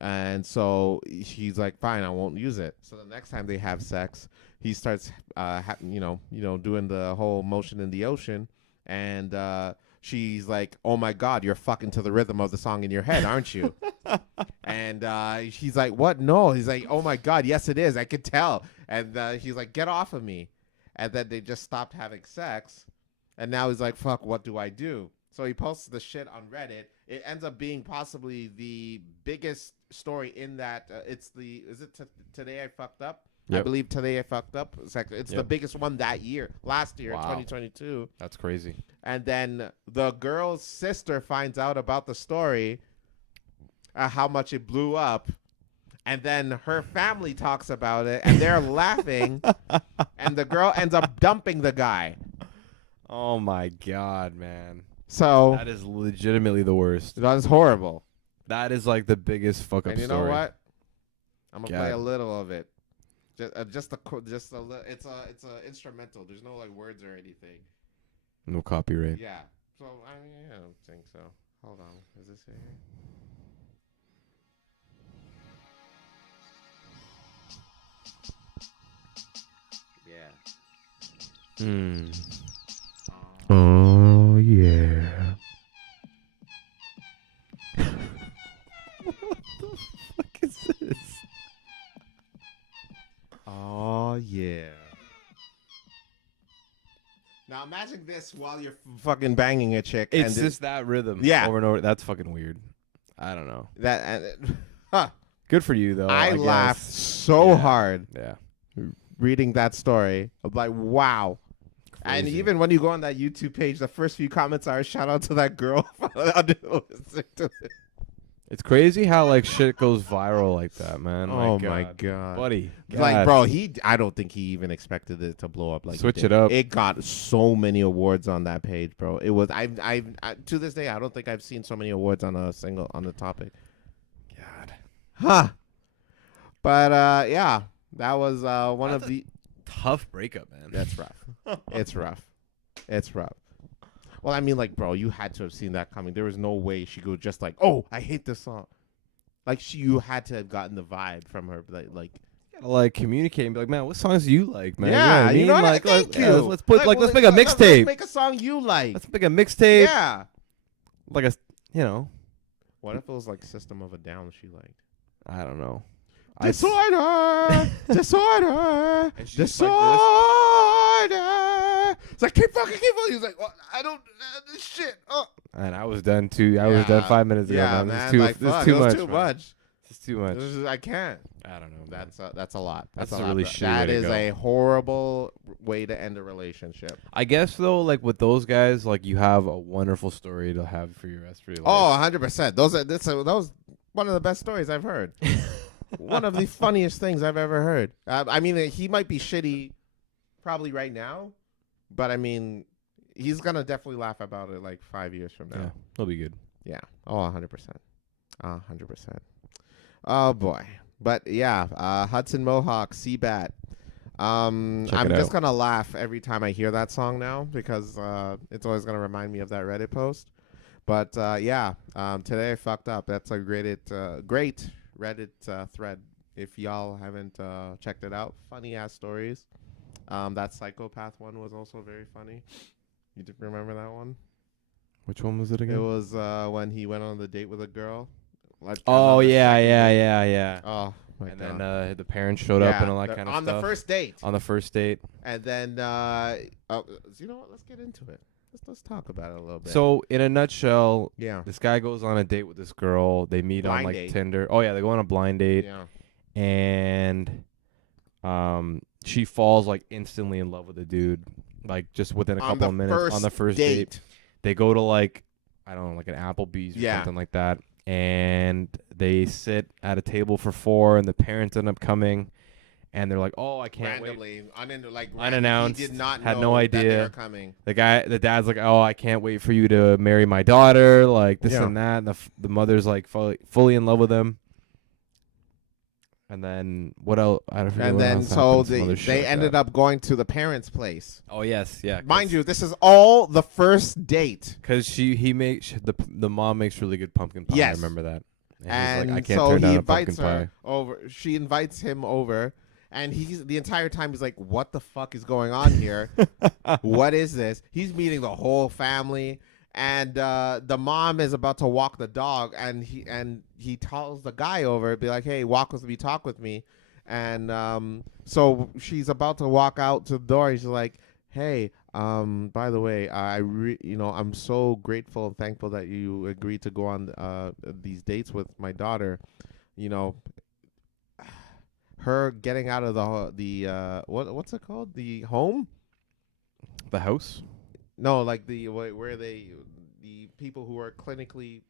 And so he's like, fine, I won't use it. So the next time they have sex, he starts, doing the whole motion in the ocean. And she's like, oh, my God, you're fucking to the rhythm of the song in your head, aren't you? And he's like, what? No. He's like, oh, my God, yes, it is. I could tell. And he's like, get off of me. And then they just stopped having sex. And now he's like, fuck, what do I do? So he posts the shit on Reddit. It ends up being possibly the biggest story in that. Today I Fucked Up? I Yep. believe Today I Fucked Up. It's the Yep. biggest one that year. Last year, Wow. 2022. That's crazy. And then the girl's sister finds out about the story, how much it blew up. And then her family talks about it, and they're laughing. And the girl ends up dumping the guy. Oh my God, man. So That is legitimately the worst. that's horrible. That is like the biggest fuck up And you story. know what? I'm gonna play a God. little of it. Just a little. It's a instrumental. There's no like words or anything. No copyright. Yeah. So I don't think so. Hold on. Is this it here? Yeah. Oh yeah. What the fuck is this? Oh yeah. Now imagine this while you're fucking banging a chick. It's and just that rhythm. Yeah. Over and over. That's fucking weird. I don't know. huh. Good for you though. I guess. laughed so Yeah. hard Yeah. reading that story. I'm like, wow. And crazy. even when you go on that YouTube page, the first few comments are shout out to that girl. It's crazy how like shit goes viral like that, man. Oh Like, my god, buddy. like God. bro, I don't think he even expected it to blow up. Like Switch it up. It got so many awards on that page, bro. It was I to this day I don't think I've seen so many awards on the topic. God. Huh. But yeah, that was one That's of the tough breakup, man. That's rough. It's rough. It's rough. Well, I mean, like, bro, you had to have seen that coming. There was no way she could just like, oh, I hate this song. Like, you had to have gotten the vibe from her, like communicate and be like, man, what songs do you like, man? Yeah, you know what I mean? Like, thank you. let's put Like, let's make a mixtape. Let's make a song you like. Let's make a mixtape. Yeah. Like a, you know, What if it was like System of a Down she liked? I don't know. Disorder, disorder, And she's just disorder. like It's like keep fucking. He's like, well, I don't this shit. Oh. And I was done too. I was done 5 minutes ago. Yeah, man. man. This Like, is fuck, too it was much. too man. much. This is too much. I can't. I don't know. That's a lot. That's a a lot, really bro. shitty That way to is go. a horrible way to end a relationship. I guess though, like with those guys, like you have a wonderful story to have for your rest of your Oh, life. 100%. That was one of the best stories I've heard. One of the funniest things I've ever heard. I mean, he might be shitty probably right now, but I mean, he's going to definitely laugh about it like 5 years from Yeah, now. he'll be good. Yeah. Oh, 100%. 100%. Oh, boy. But yeah, Hudson Mohawk, Seabat. I'm Check it just out. going to laugh every time I hear that song now because it's always going to remind me of that Reddit post. But yeah, today I fucked up. That's a great Reddit thread. If y'all haven't checked it out, funny ass stories. That psychopath one was also very funny. You remember that one? Which one was it again? It was when he went on the date with a girl. Like, Oh on the yeah, second yeah, date. yeah, yeah. Oh my And god. then the parents showed up and all that kind of on stuff. the first date. On the first date. And then you know what? Let's get into it. Let's talk about it a little bit. So in a nutshell, yeah. this guy goes on a date with this girl. They meet on Blind like date. Tinder. Oh yeah, they go on a blind date. Yeah. And she falls like instantly in love with the dude, like just within a couple of minutes on the first date. They go to like, I don't know, like an Applebee's or something like that, and they sit at a table for 4, and the parents end up coming, and they're like, "Oh, I can't wait." Unannounced. He did not had know no that they idea. were coming. The dad's like, "Oh, I can't wait for you to marry my daughter," like this Yeah. and that. And the mother's like fully in love with him. And then what else? I don't forget. And what then else so happened, some other shit they like ended that. up going to the parents' place. Oh yes, yeah. Mind you, this is all the first date. Because the mom makes really good pumpkin pie. Yes. I remember that. And he's like, I can't so turn he down a pumpkin invites pie. her over. She invites him over, and he's the entire time he's like, "What the fuck is going on here? What is this?" He's meeting the whole family, and the mom is about to walk the dog, and he tells the guy over, be like, "Hey, walk with me, talk with me," and so she's about to walk out to the door, and she's like, "Hey, by the way, I'm so grateful and thankful that you agreed to go on these dates with my daughter. You know, her getting out of the what's it called? The home? The house? No, like the people who are clinically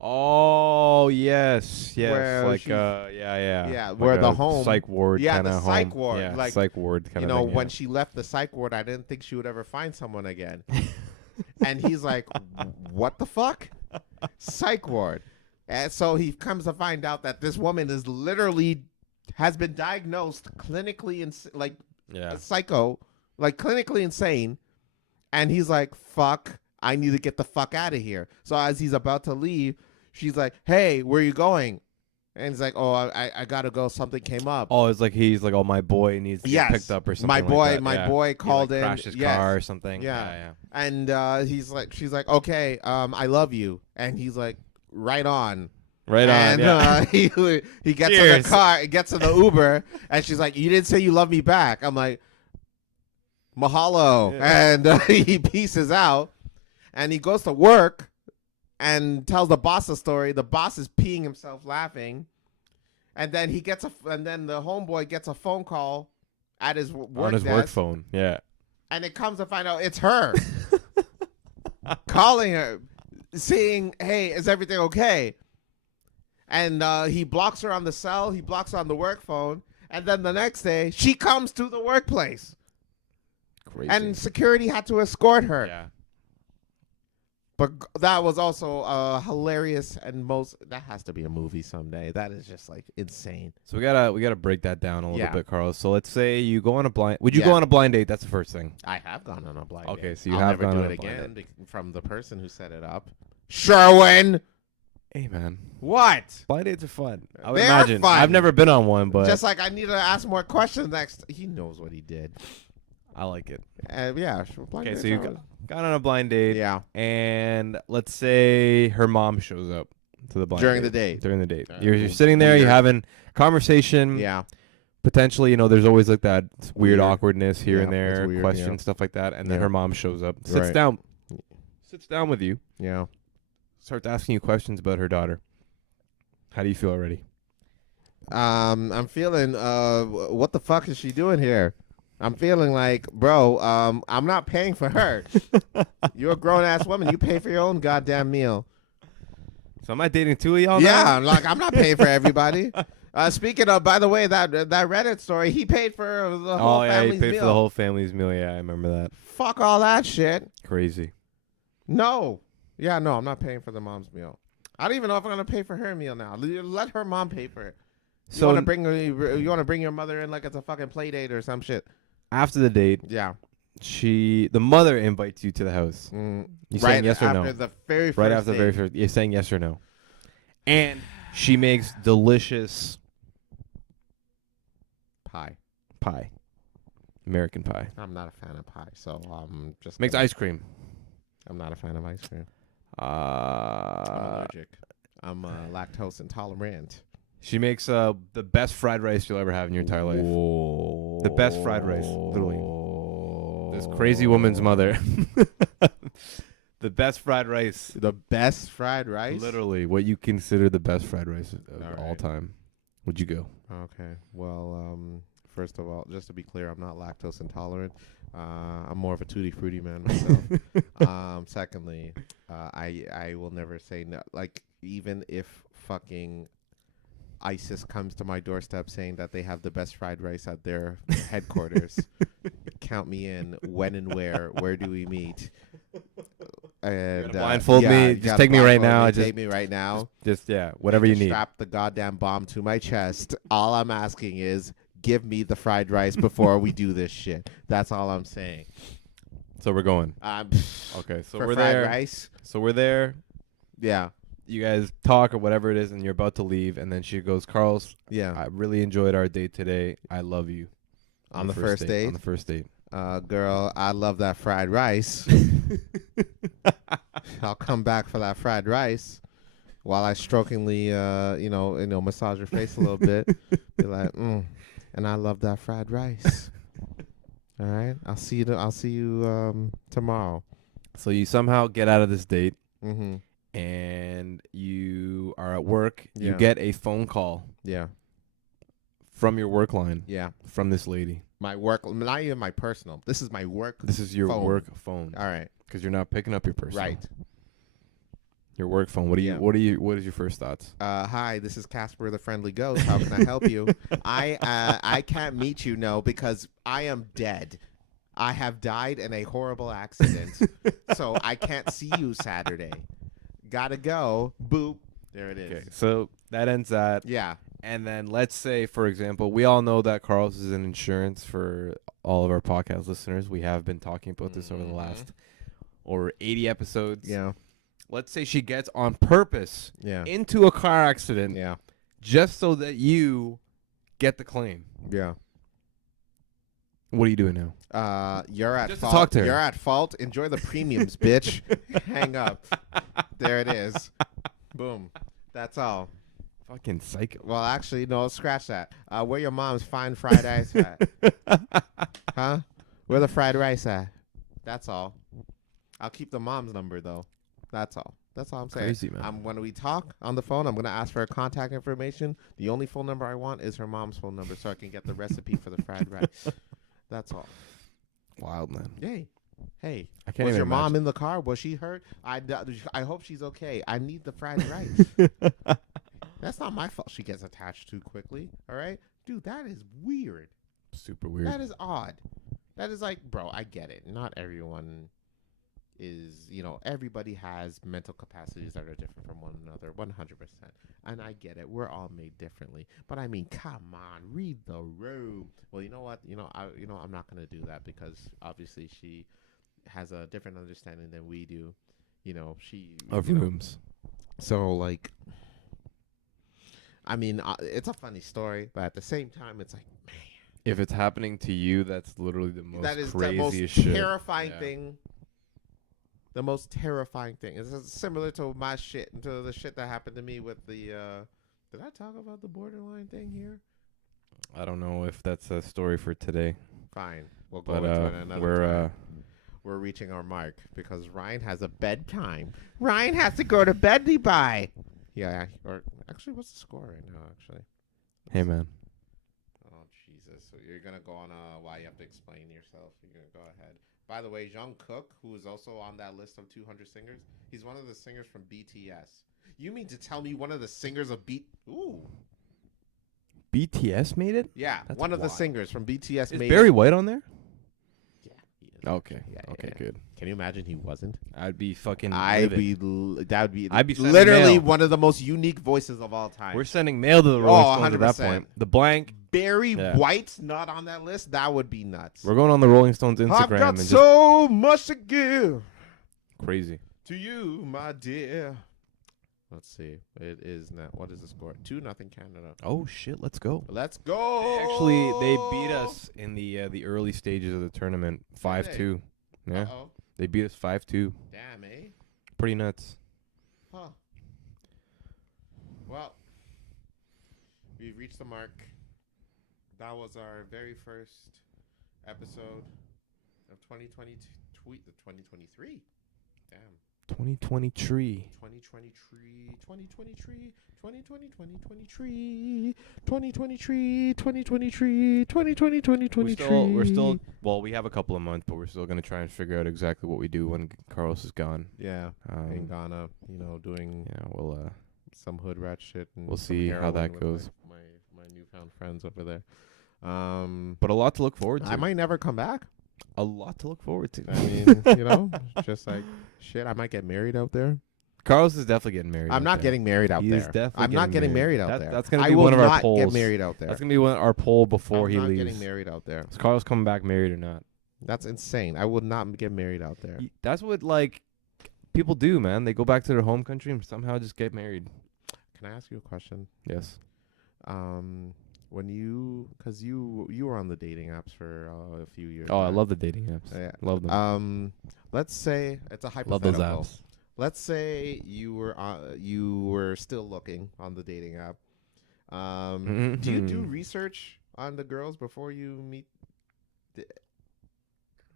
Oh yes, Where like she- yeah, where like the a home- psych ward, yeah, kind the of psych home. ward, yeah, like, psych ward kind of thing. when she left the psych ward, I didn't think she would ever find someone again. And he's like, "What the fuck? Psych ward." And so he comes to find out that this woman is literally has been diagnosed clinically psycho, like clinically insane. And he's like, "Fuck, I need to get the fuck out of here." So as he's about to leave, she's like, "Hey, where are you going?" And he's like, "Oh, I gotta go. Something came up." Oh, it's like he's like, "Oh, my boy needs to get picked up or something." My boy called in. crashed his Yes. car or something. Yeah. Yeah. And she's like, "Okay, I love you." And he's like, "Right on." Right on. And Yeah. he gets in Cheers. the car, gets in the Uber, and she's like, "You didn't say you love me back." I'm like, "Mahalo." Yeah. And he pieces out, and he goes to work and tells the boss a story. The boss is peeing himself laughing, and then and then the homeboy gets a phone call at his work on his desk, work phone. Yeah. and it comes to find out it's her. Calling her, saying, hey, is everything okay? And he blocks her on the cell. He blocks her on the work phone. And then the next day, she comes to the workplace. Crazy. And security had to escort her. Yeah. But that was also hilarious and that has to be a movie someday. That is just like insane. So we gotta break that down a little Yeah. bit, Carlos. So let's say you go on a blind. Would you Yeah. go on a blind date? That's the first thing. I have gone on a blind Okay, date. so you I'll have never gone do on it a blind again from the person who set it up. Sherwin! Hey man, What? blind dates are fun. I would They are imagine. fun. I've never been on one, but Just like I need to ask more questions next. He knows what he did. I like it. Yeah. Blind Okay, dates so you are- got on a blind date. Yeah. And let's say her mom shows up to the blind During date. the date. During the date. You're sitting there, weird. you're having conversation. Yeah. Potentially, there's always like that weird Weird. awkwardness here Yeah, and it's there, weird, questions, yeah. stuff like that. And then Yeah. her mom shows up, sits Right. down with you, Yeah. starts asking you questions about her daughter. How do you feel already? I'm feeling, what the fuck is she doing here? I'm feeling like, bro, I'm not paying for her. You're a grown-ass woman. You pay for your own goddamn meal. So am I dating two of y'all Yeah, now? like, I'm not paying for everybody. Speaking of, by the way, that Reddit story, he paid for the whole Oh, yeah, he family's paid meal. for the whole family's meal. Yeah, I remember that. Fuck all that shit. Crazy. No. Yeah, no, I'm not paying for the mom's meal. I don't even know if I'm going to pay for her meal now. Let her mom pay for it. You So want to bring your mother in like it's a fucking play date or some shit. after the date, Yeah. the mother invites you to the house. You saying yes or no? after the very first Right after the very date. first, you're saying yes or no. And she makes delicious Pie. pie, American pie. I'm not a fan of pie, so just Makes ice cream. I'm not a fan of ice cream. I'm Uh, allergic. I'm lactose intolerant. she makes the best fried rice you'll ever have in your entire life. Whoa. The best fried rice, literally. This crazy woman's mother. The best fried rice. The best fried rice? Literally, what you consider the best fried rice of All all right. time. Would you go? Okay. Well, first of all, just to be clear, I'm not lactose intolerant. I'm more of a tutti frutti man myself. Secondly, I will never say no. Like, even if fucking ISIS comes to my doorstep saying that they have the best fried rice at their headquarters, count me in. When and where? Where do we meet? And blindfold yeah, me. you Just gotta take me right blindfold now. me, Just take me right now. Just yeah, whatever you Just need. Strap the goddamn bomb to my chest. All I'm asking is give me the fried rice before we do this shit. That's all I'm saying. So we're going. Okay, so for we're fried there. rice. So we're there. Yeah. You guys talk or whatever it is, and you're about to leave, and then she goes, "Carlos, Yeah. I really enjoyed our date today. I love you." On the first date? On the first date. Girl, I love that fried rice. I'll come back for that fried rice while I strokingly, massage her face a little bit. Be like, and I love that fried rice. All right, I'll see you tomorrow. So you somehow get out of this date, Mm-hmm. and you are at work. You Yeah. get a phone call Yeah, from your work line yeah. from this lady. My work, not even my personal. This is my work. This is your phone. work phone All right, because you're not picking up your personal. right. Your work phone. What do you? Yeah. What is your first thoughts? Hi, this is Casper the Friendly Ghost. How can I help you? I can't meet you, no, because I am dead. I have died in a horrible accident, so I can't see you Saturday. Gotta go. Boop. There it is. Okay, so that ends that. Yeah. And then let's say, for example, we all know that Carlos is in insurance for all of our podcast listeners. We have been talking about this over the last over 80 episodes. Yeah. Let's say she gets on purpose Yeah. into a car accident Yeah. just so that you get the claim. Yeah. What are you doing now? You're at Just to fault. talk to her. You're at fault. Enjoy the premiums, bitch. Hang up. There it is. Boom. That's all. Fucking psycho. Well, actually, no, scratch that. Where your mom's fine fried rice at? Huh? Where the fried rice at? That's all. I'll keep the mom's number, though. That's all. That's all I'm saying. Crazy, man. When we talk on the phone, I'm going to ask for her contact information. The only phone number I want is her mom's phone number so I can get the recipe for the fried rice. That's all. Wild, man. Hey, hey. I can't Was even your mom imagine. in the car? Was she hurt? I hope she's okay. I need the fried rice. That's not my fault. She gets attached too quickly. All right, dude, that is weird. Super weird. That is odd. That is like, bro, I get it. Not everyone is, everybody has mental capacities that are different from one another, 100%. And I get it. We're all made differently. But I mean, come on, read the room. Well, you know what? I'm not going to do that because obviously she has a different understanding than we do. Of rooms. So like, I mean, it's a funny story, but at the same time, it's like, man. If it's happening to you, that's literally the most That is the craziest most shit. terrifying thing. The most terrifying thing. It's similar to my shit, to the shit that happened to me with the. Did I talk about the borderline thing here? I don't know if that's a story for today. Fine, we'll go But into it another time. we're We're reaching our mark because Ryan has a bedtime. Ryan has to go to bed, bye. Yeah, or actually, what's the score right now? Actually, Hey, man. oh Jesus! So you're gonna go on why you have to explain yourself. You're gonna go ahead. By the way, Jung Kook, who is also on that list of 200 singers, he's one of the singers from BTS. You mean to tell me one of the singers of Ooh, BTS made it? yeah, That's one of the wild. singers from BTS Is made Barry it. White on there? Yeah, he is. Okay. Yeah, Okay, yeah. good. Can you imagine he wasn't? I'd be fucking I'd livid. I'd be sending literally mail. one of the most unique voices of all time. We're sending mail to the Rolling Oh, Stones at that 100%. point. The blank. Barry Yeah. White's not on that list. That would be nuts. We're going on the Rolling Stones Instagram I've got and just so much to give crazy. to you, my dear. Let's see. It is now. What is the score? 2-0 Canada. Oh shit, let's go. Let's go. Actually, they beat us in the early stages of the tournament, 5-2. Yeah, Uh-oh. they beat us 5-2. Damn, eh? Pretty nuts. Huh. Well, we've reached the mark. That was our very first episode of 2023. Damn. 2020 tree. 2023, 2023, 2020, 2023, 2023, 2023, 2020, 2023. We're still. Well, we have a couple of months, but we're still gonna try and figure out exactly what we do when Carlos is gone. Yeah, in Ghana, doing Yeah, we'll some hood rat shit. And We'll some see how that heroin with goes. My newfound friends over there. but a lot to look forward to. I might never come back. A lot to look forward to. I mean, just like shit. I might get married out there. Carlos is definitely getting married. I'm out not there. getting married out He there. is definitely I'm not getting getting married married. out there. That's gonna I be will one of our not polls. get married out there. That's gonna be our poll before I'm he not leaves. getting married out there. Is Carlos coming back married or not? That's insane. I would not get married out there. That's what people do, man. They go back to their home country and somehow just get married. Can I ask you a question? Yes. When because you were on the dating apps for a few years. Oh, I back. love the dating apps. Yeah. Love them. Let's say it's a Love those hypothetical. apps. Let's say you were still looking on the dating app. Do you do research on the girls before you meet?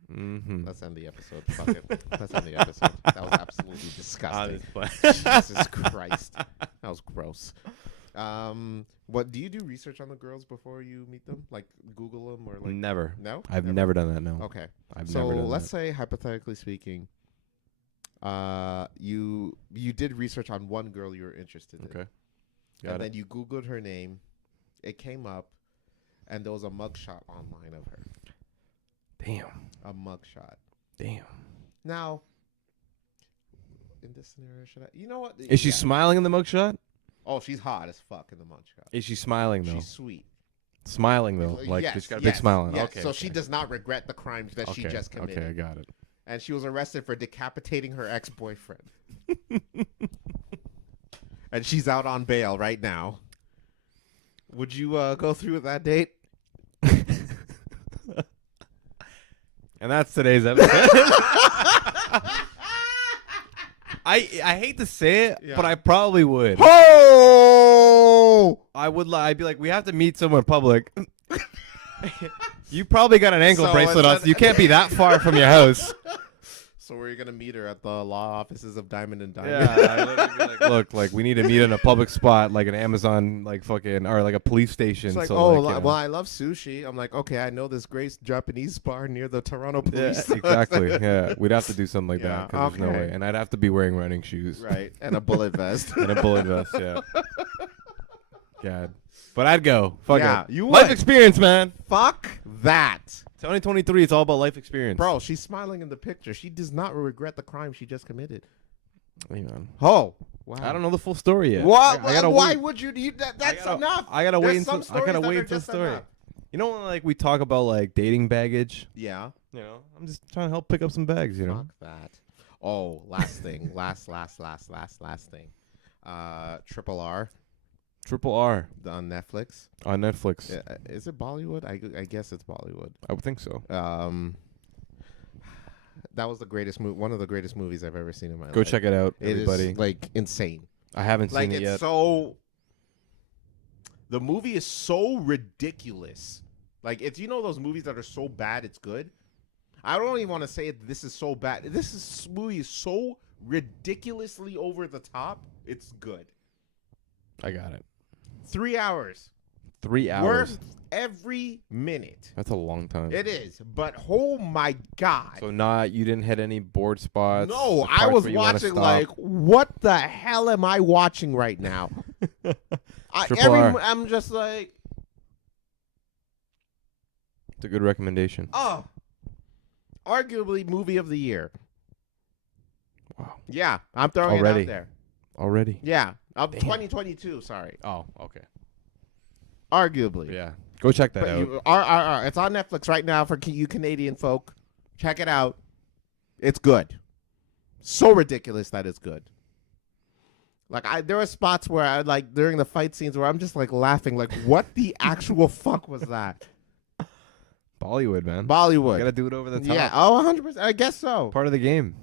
Let's end the episode. Fuck it. Let's end the episode. That was absolutely disgusting. Jesus Christ, that was gross. What do you do research on the girls before you meet them? Like Google them or like Never. No, I've never done that. No. Okay, I've so never done let's that. say hypothetically speaking, you did research on one girl you were interested in. Okay. And then you Googled her name, it came up, and there was a mugshot online of her. Damn. A mugshot. Damn. Now, in this scenario, should I? You know what? Is she Yeah. smiling in the mugshot? Oh, she's hot as fuck in the mugshot. Is she smiling though? She's sweet. Smiling though, like Yes, she's got a yes, big smile on. yes. Okay. So okay. she does not regret the crimes that she just committed. Okay, I got it. And she was arrested for decapitating her ex-boyfriend. And she's out on bail right now. Would you go through with that date? And that's today's episode. I hate to say it, Yeah. but I probably would. Oh! I'd be like, we have to meet somewhere in public. You probably got an ankle So bracelet on, instead- so you can't be that far from your house. So we're gonna meet her at the law offices of Diamond and Diamond. Yeah, I literally be like, look, like we need to meet in a public spot, like an Amazon, like fucking, or like a police station. It's like, so, oh, like, you know. well, I love sushi. I'm like, okay, I know this great Japanese bar near the Toronto Yeah, police. exactly. Yeah, we'd have to do something like Yeah, that. 'Cause there's no okay. way, and I'd have to be wearing running shoes. Right, and a bullet vest. And a bullet vest. Yeah. God, but I'd go. Fuck Yeah, it. you Life would. experience, man. Fuck that. 2023. It's all about life experience. Bro, she's smiling in the picture. She does not regret the crime she just committed. Hey, man. Oh, wow. I don't know the full story yet. What? I gotta Why wait. would you? That's enough. I gotta wait There's some until I gotta stories that wait are until the just story. enough. You know when like we talk about like dating baggage? Yeah. You know, I'm just trying to help pick up some bags. You know. Fuck that. Oh, last thing. last thing. Triple R Triple R on Netflix. on Netflix. Is it Bollywood? I guess it's Bollywood. I would think so. That was the greatest movie. One of the greatest movies I've ever seen in my life. Go check it out, It everybody. is like insane. I haven't Like seen it it's yet. so. The movie is so ridiculous. Like it's those movies that are so bad it's good. I don't even want to say this is so bad. This movie is so ridiculously over the top. It's good. I got it. 3 hours. 3 hours. Worth every minute. That's a long time. It is, but oh my god! So you didn't hit any board spots. No, the I parts was where you wanna watching stop? like, what the hell am I watching right now? Triple R. I'm just like, It's a good recommendation. oh, arguably movie of the year. Wow. Yeah, I'm throwing it Already? out there. Already. Yeah, of Damn. 2022. Sorry, Oh, okay. arguably. Yeah. Go check that But out. it's on Netflix right now for you Canadian folk. Check it out. It's good. So ridiculous that it's good. Like there were spots where I like during the fight scenes where I'm just like laughing, like what the actual fuck was that? Bollywood, man. Bollywood. You gotta do it over the top. Yeah. Oh, 100%. I guess so. Part of the game.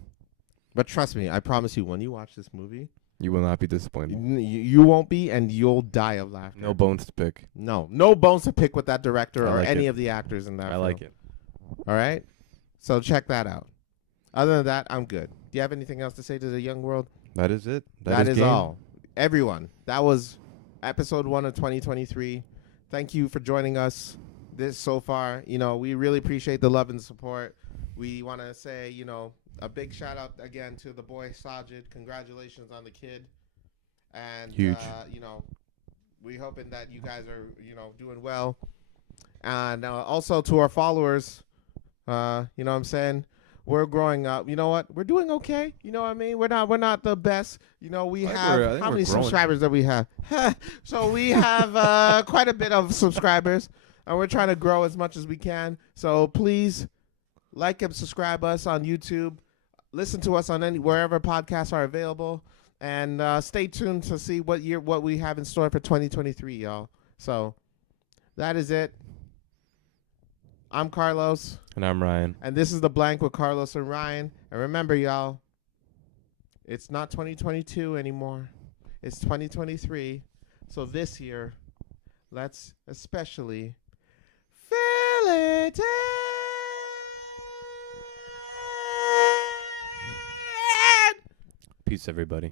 But trust me, I promise you, when you watch this movie, You will not be disappointed. you won't be, and you'll die of laughter. No bones to pick. No bones to pick with that director I or like any it. of the actors in that. I film. like it. All right. So check that out. Other than that, I'm good. Do you have anything else to say to the young world? That is it. That is game. all. Everyone, that was episode 1 of 2023. Thank you for joining us this so far. We really appreciate the love and support. We want to say, a big shout out again to the boy Sajid. Congratulations on the kid. And, Huge. we hoping that you guys are, doing well. And also to our followers, you know what I'm saying? We're growing up. You know what? We're doing okay. You know what I mean? We're not the best. We I think have we're how many growing. subscribers that we have? So we have quite a bit of subscribers, and we're trying to grow as much as we can. So please like and subscribe us on YouTube. Listen to us on wherever podcasts are available, and stay tuned to see what we have in store for 2023, y'all. So that is it. I'm Carlos. And I'm Ryan. And this is The Blank with Carlos and Ryan. And remember, y'all, it's not 2022 anymore. It's 2023. So this year, let's especially feel it. Peace, everybody.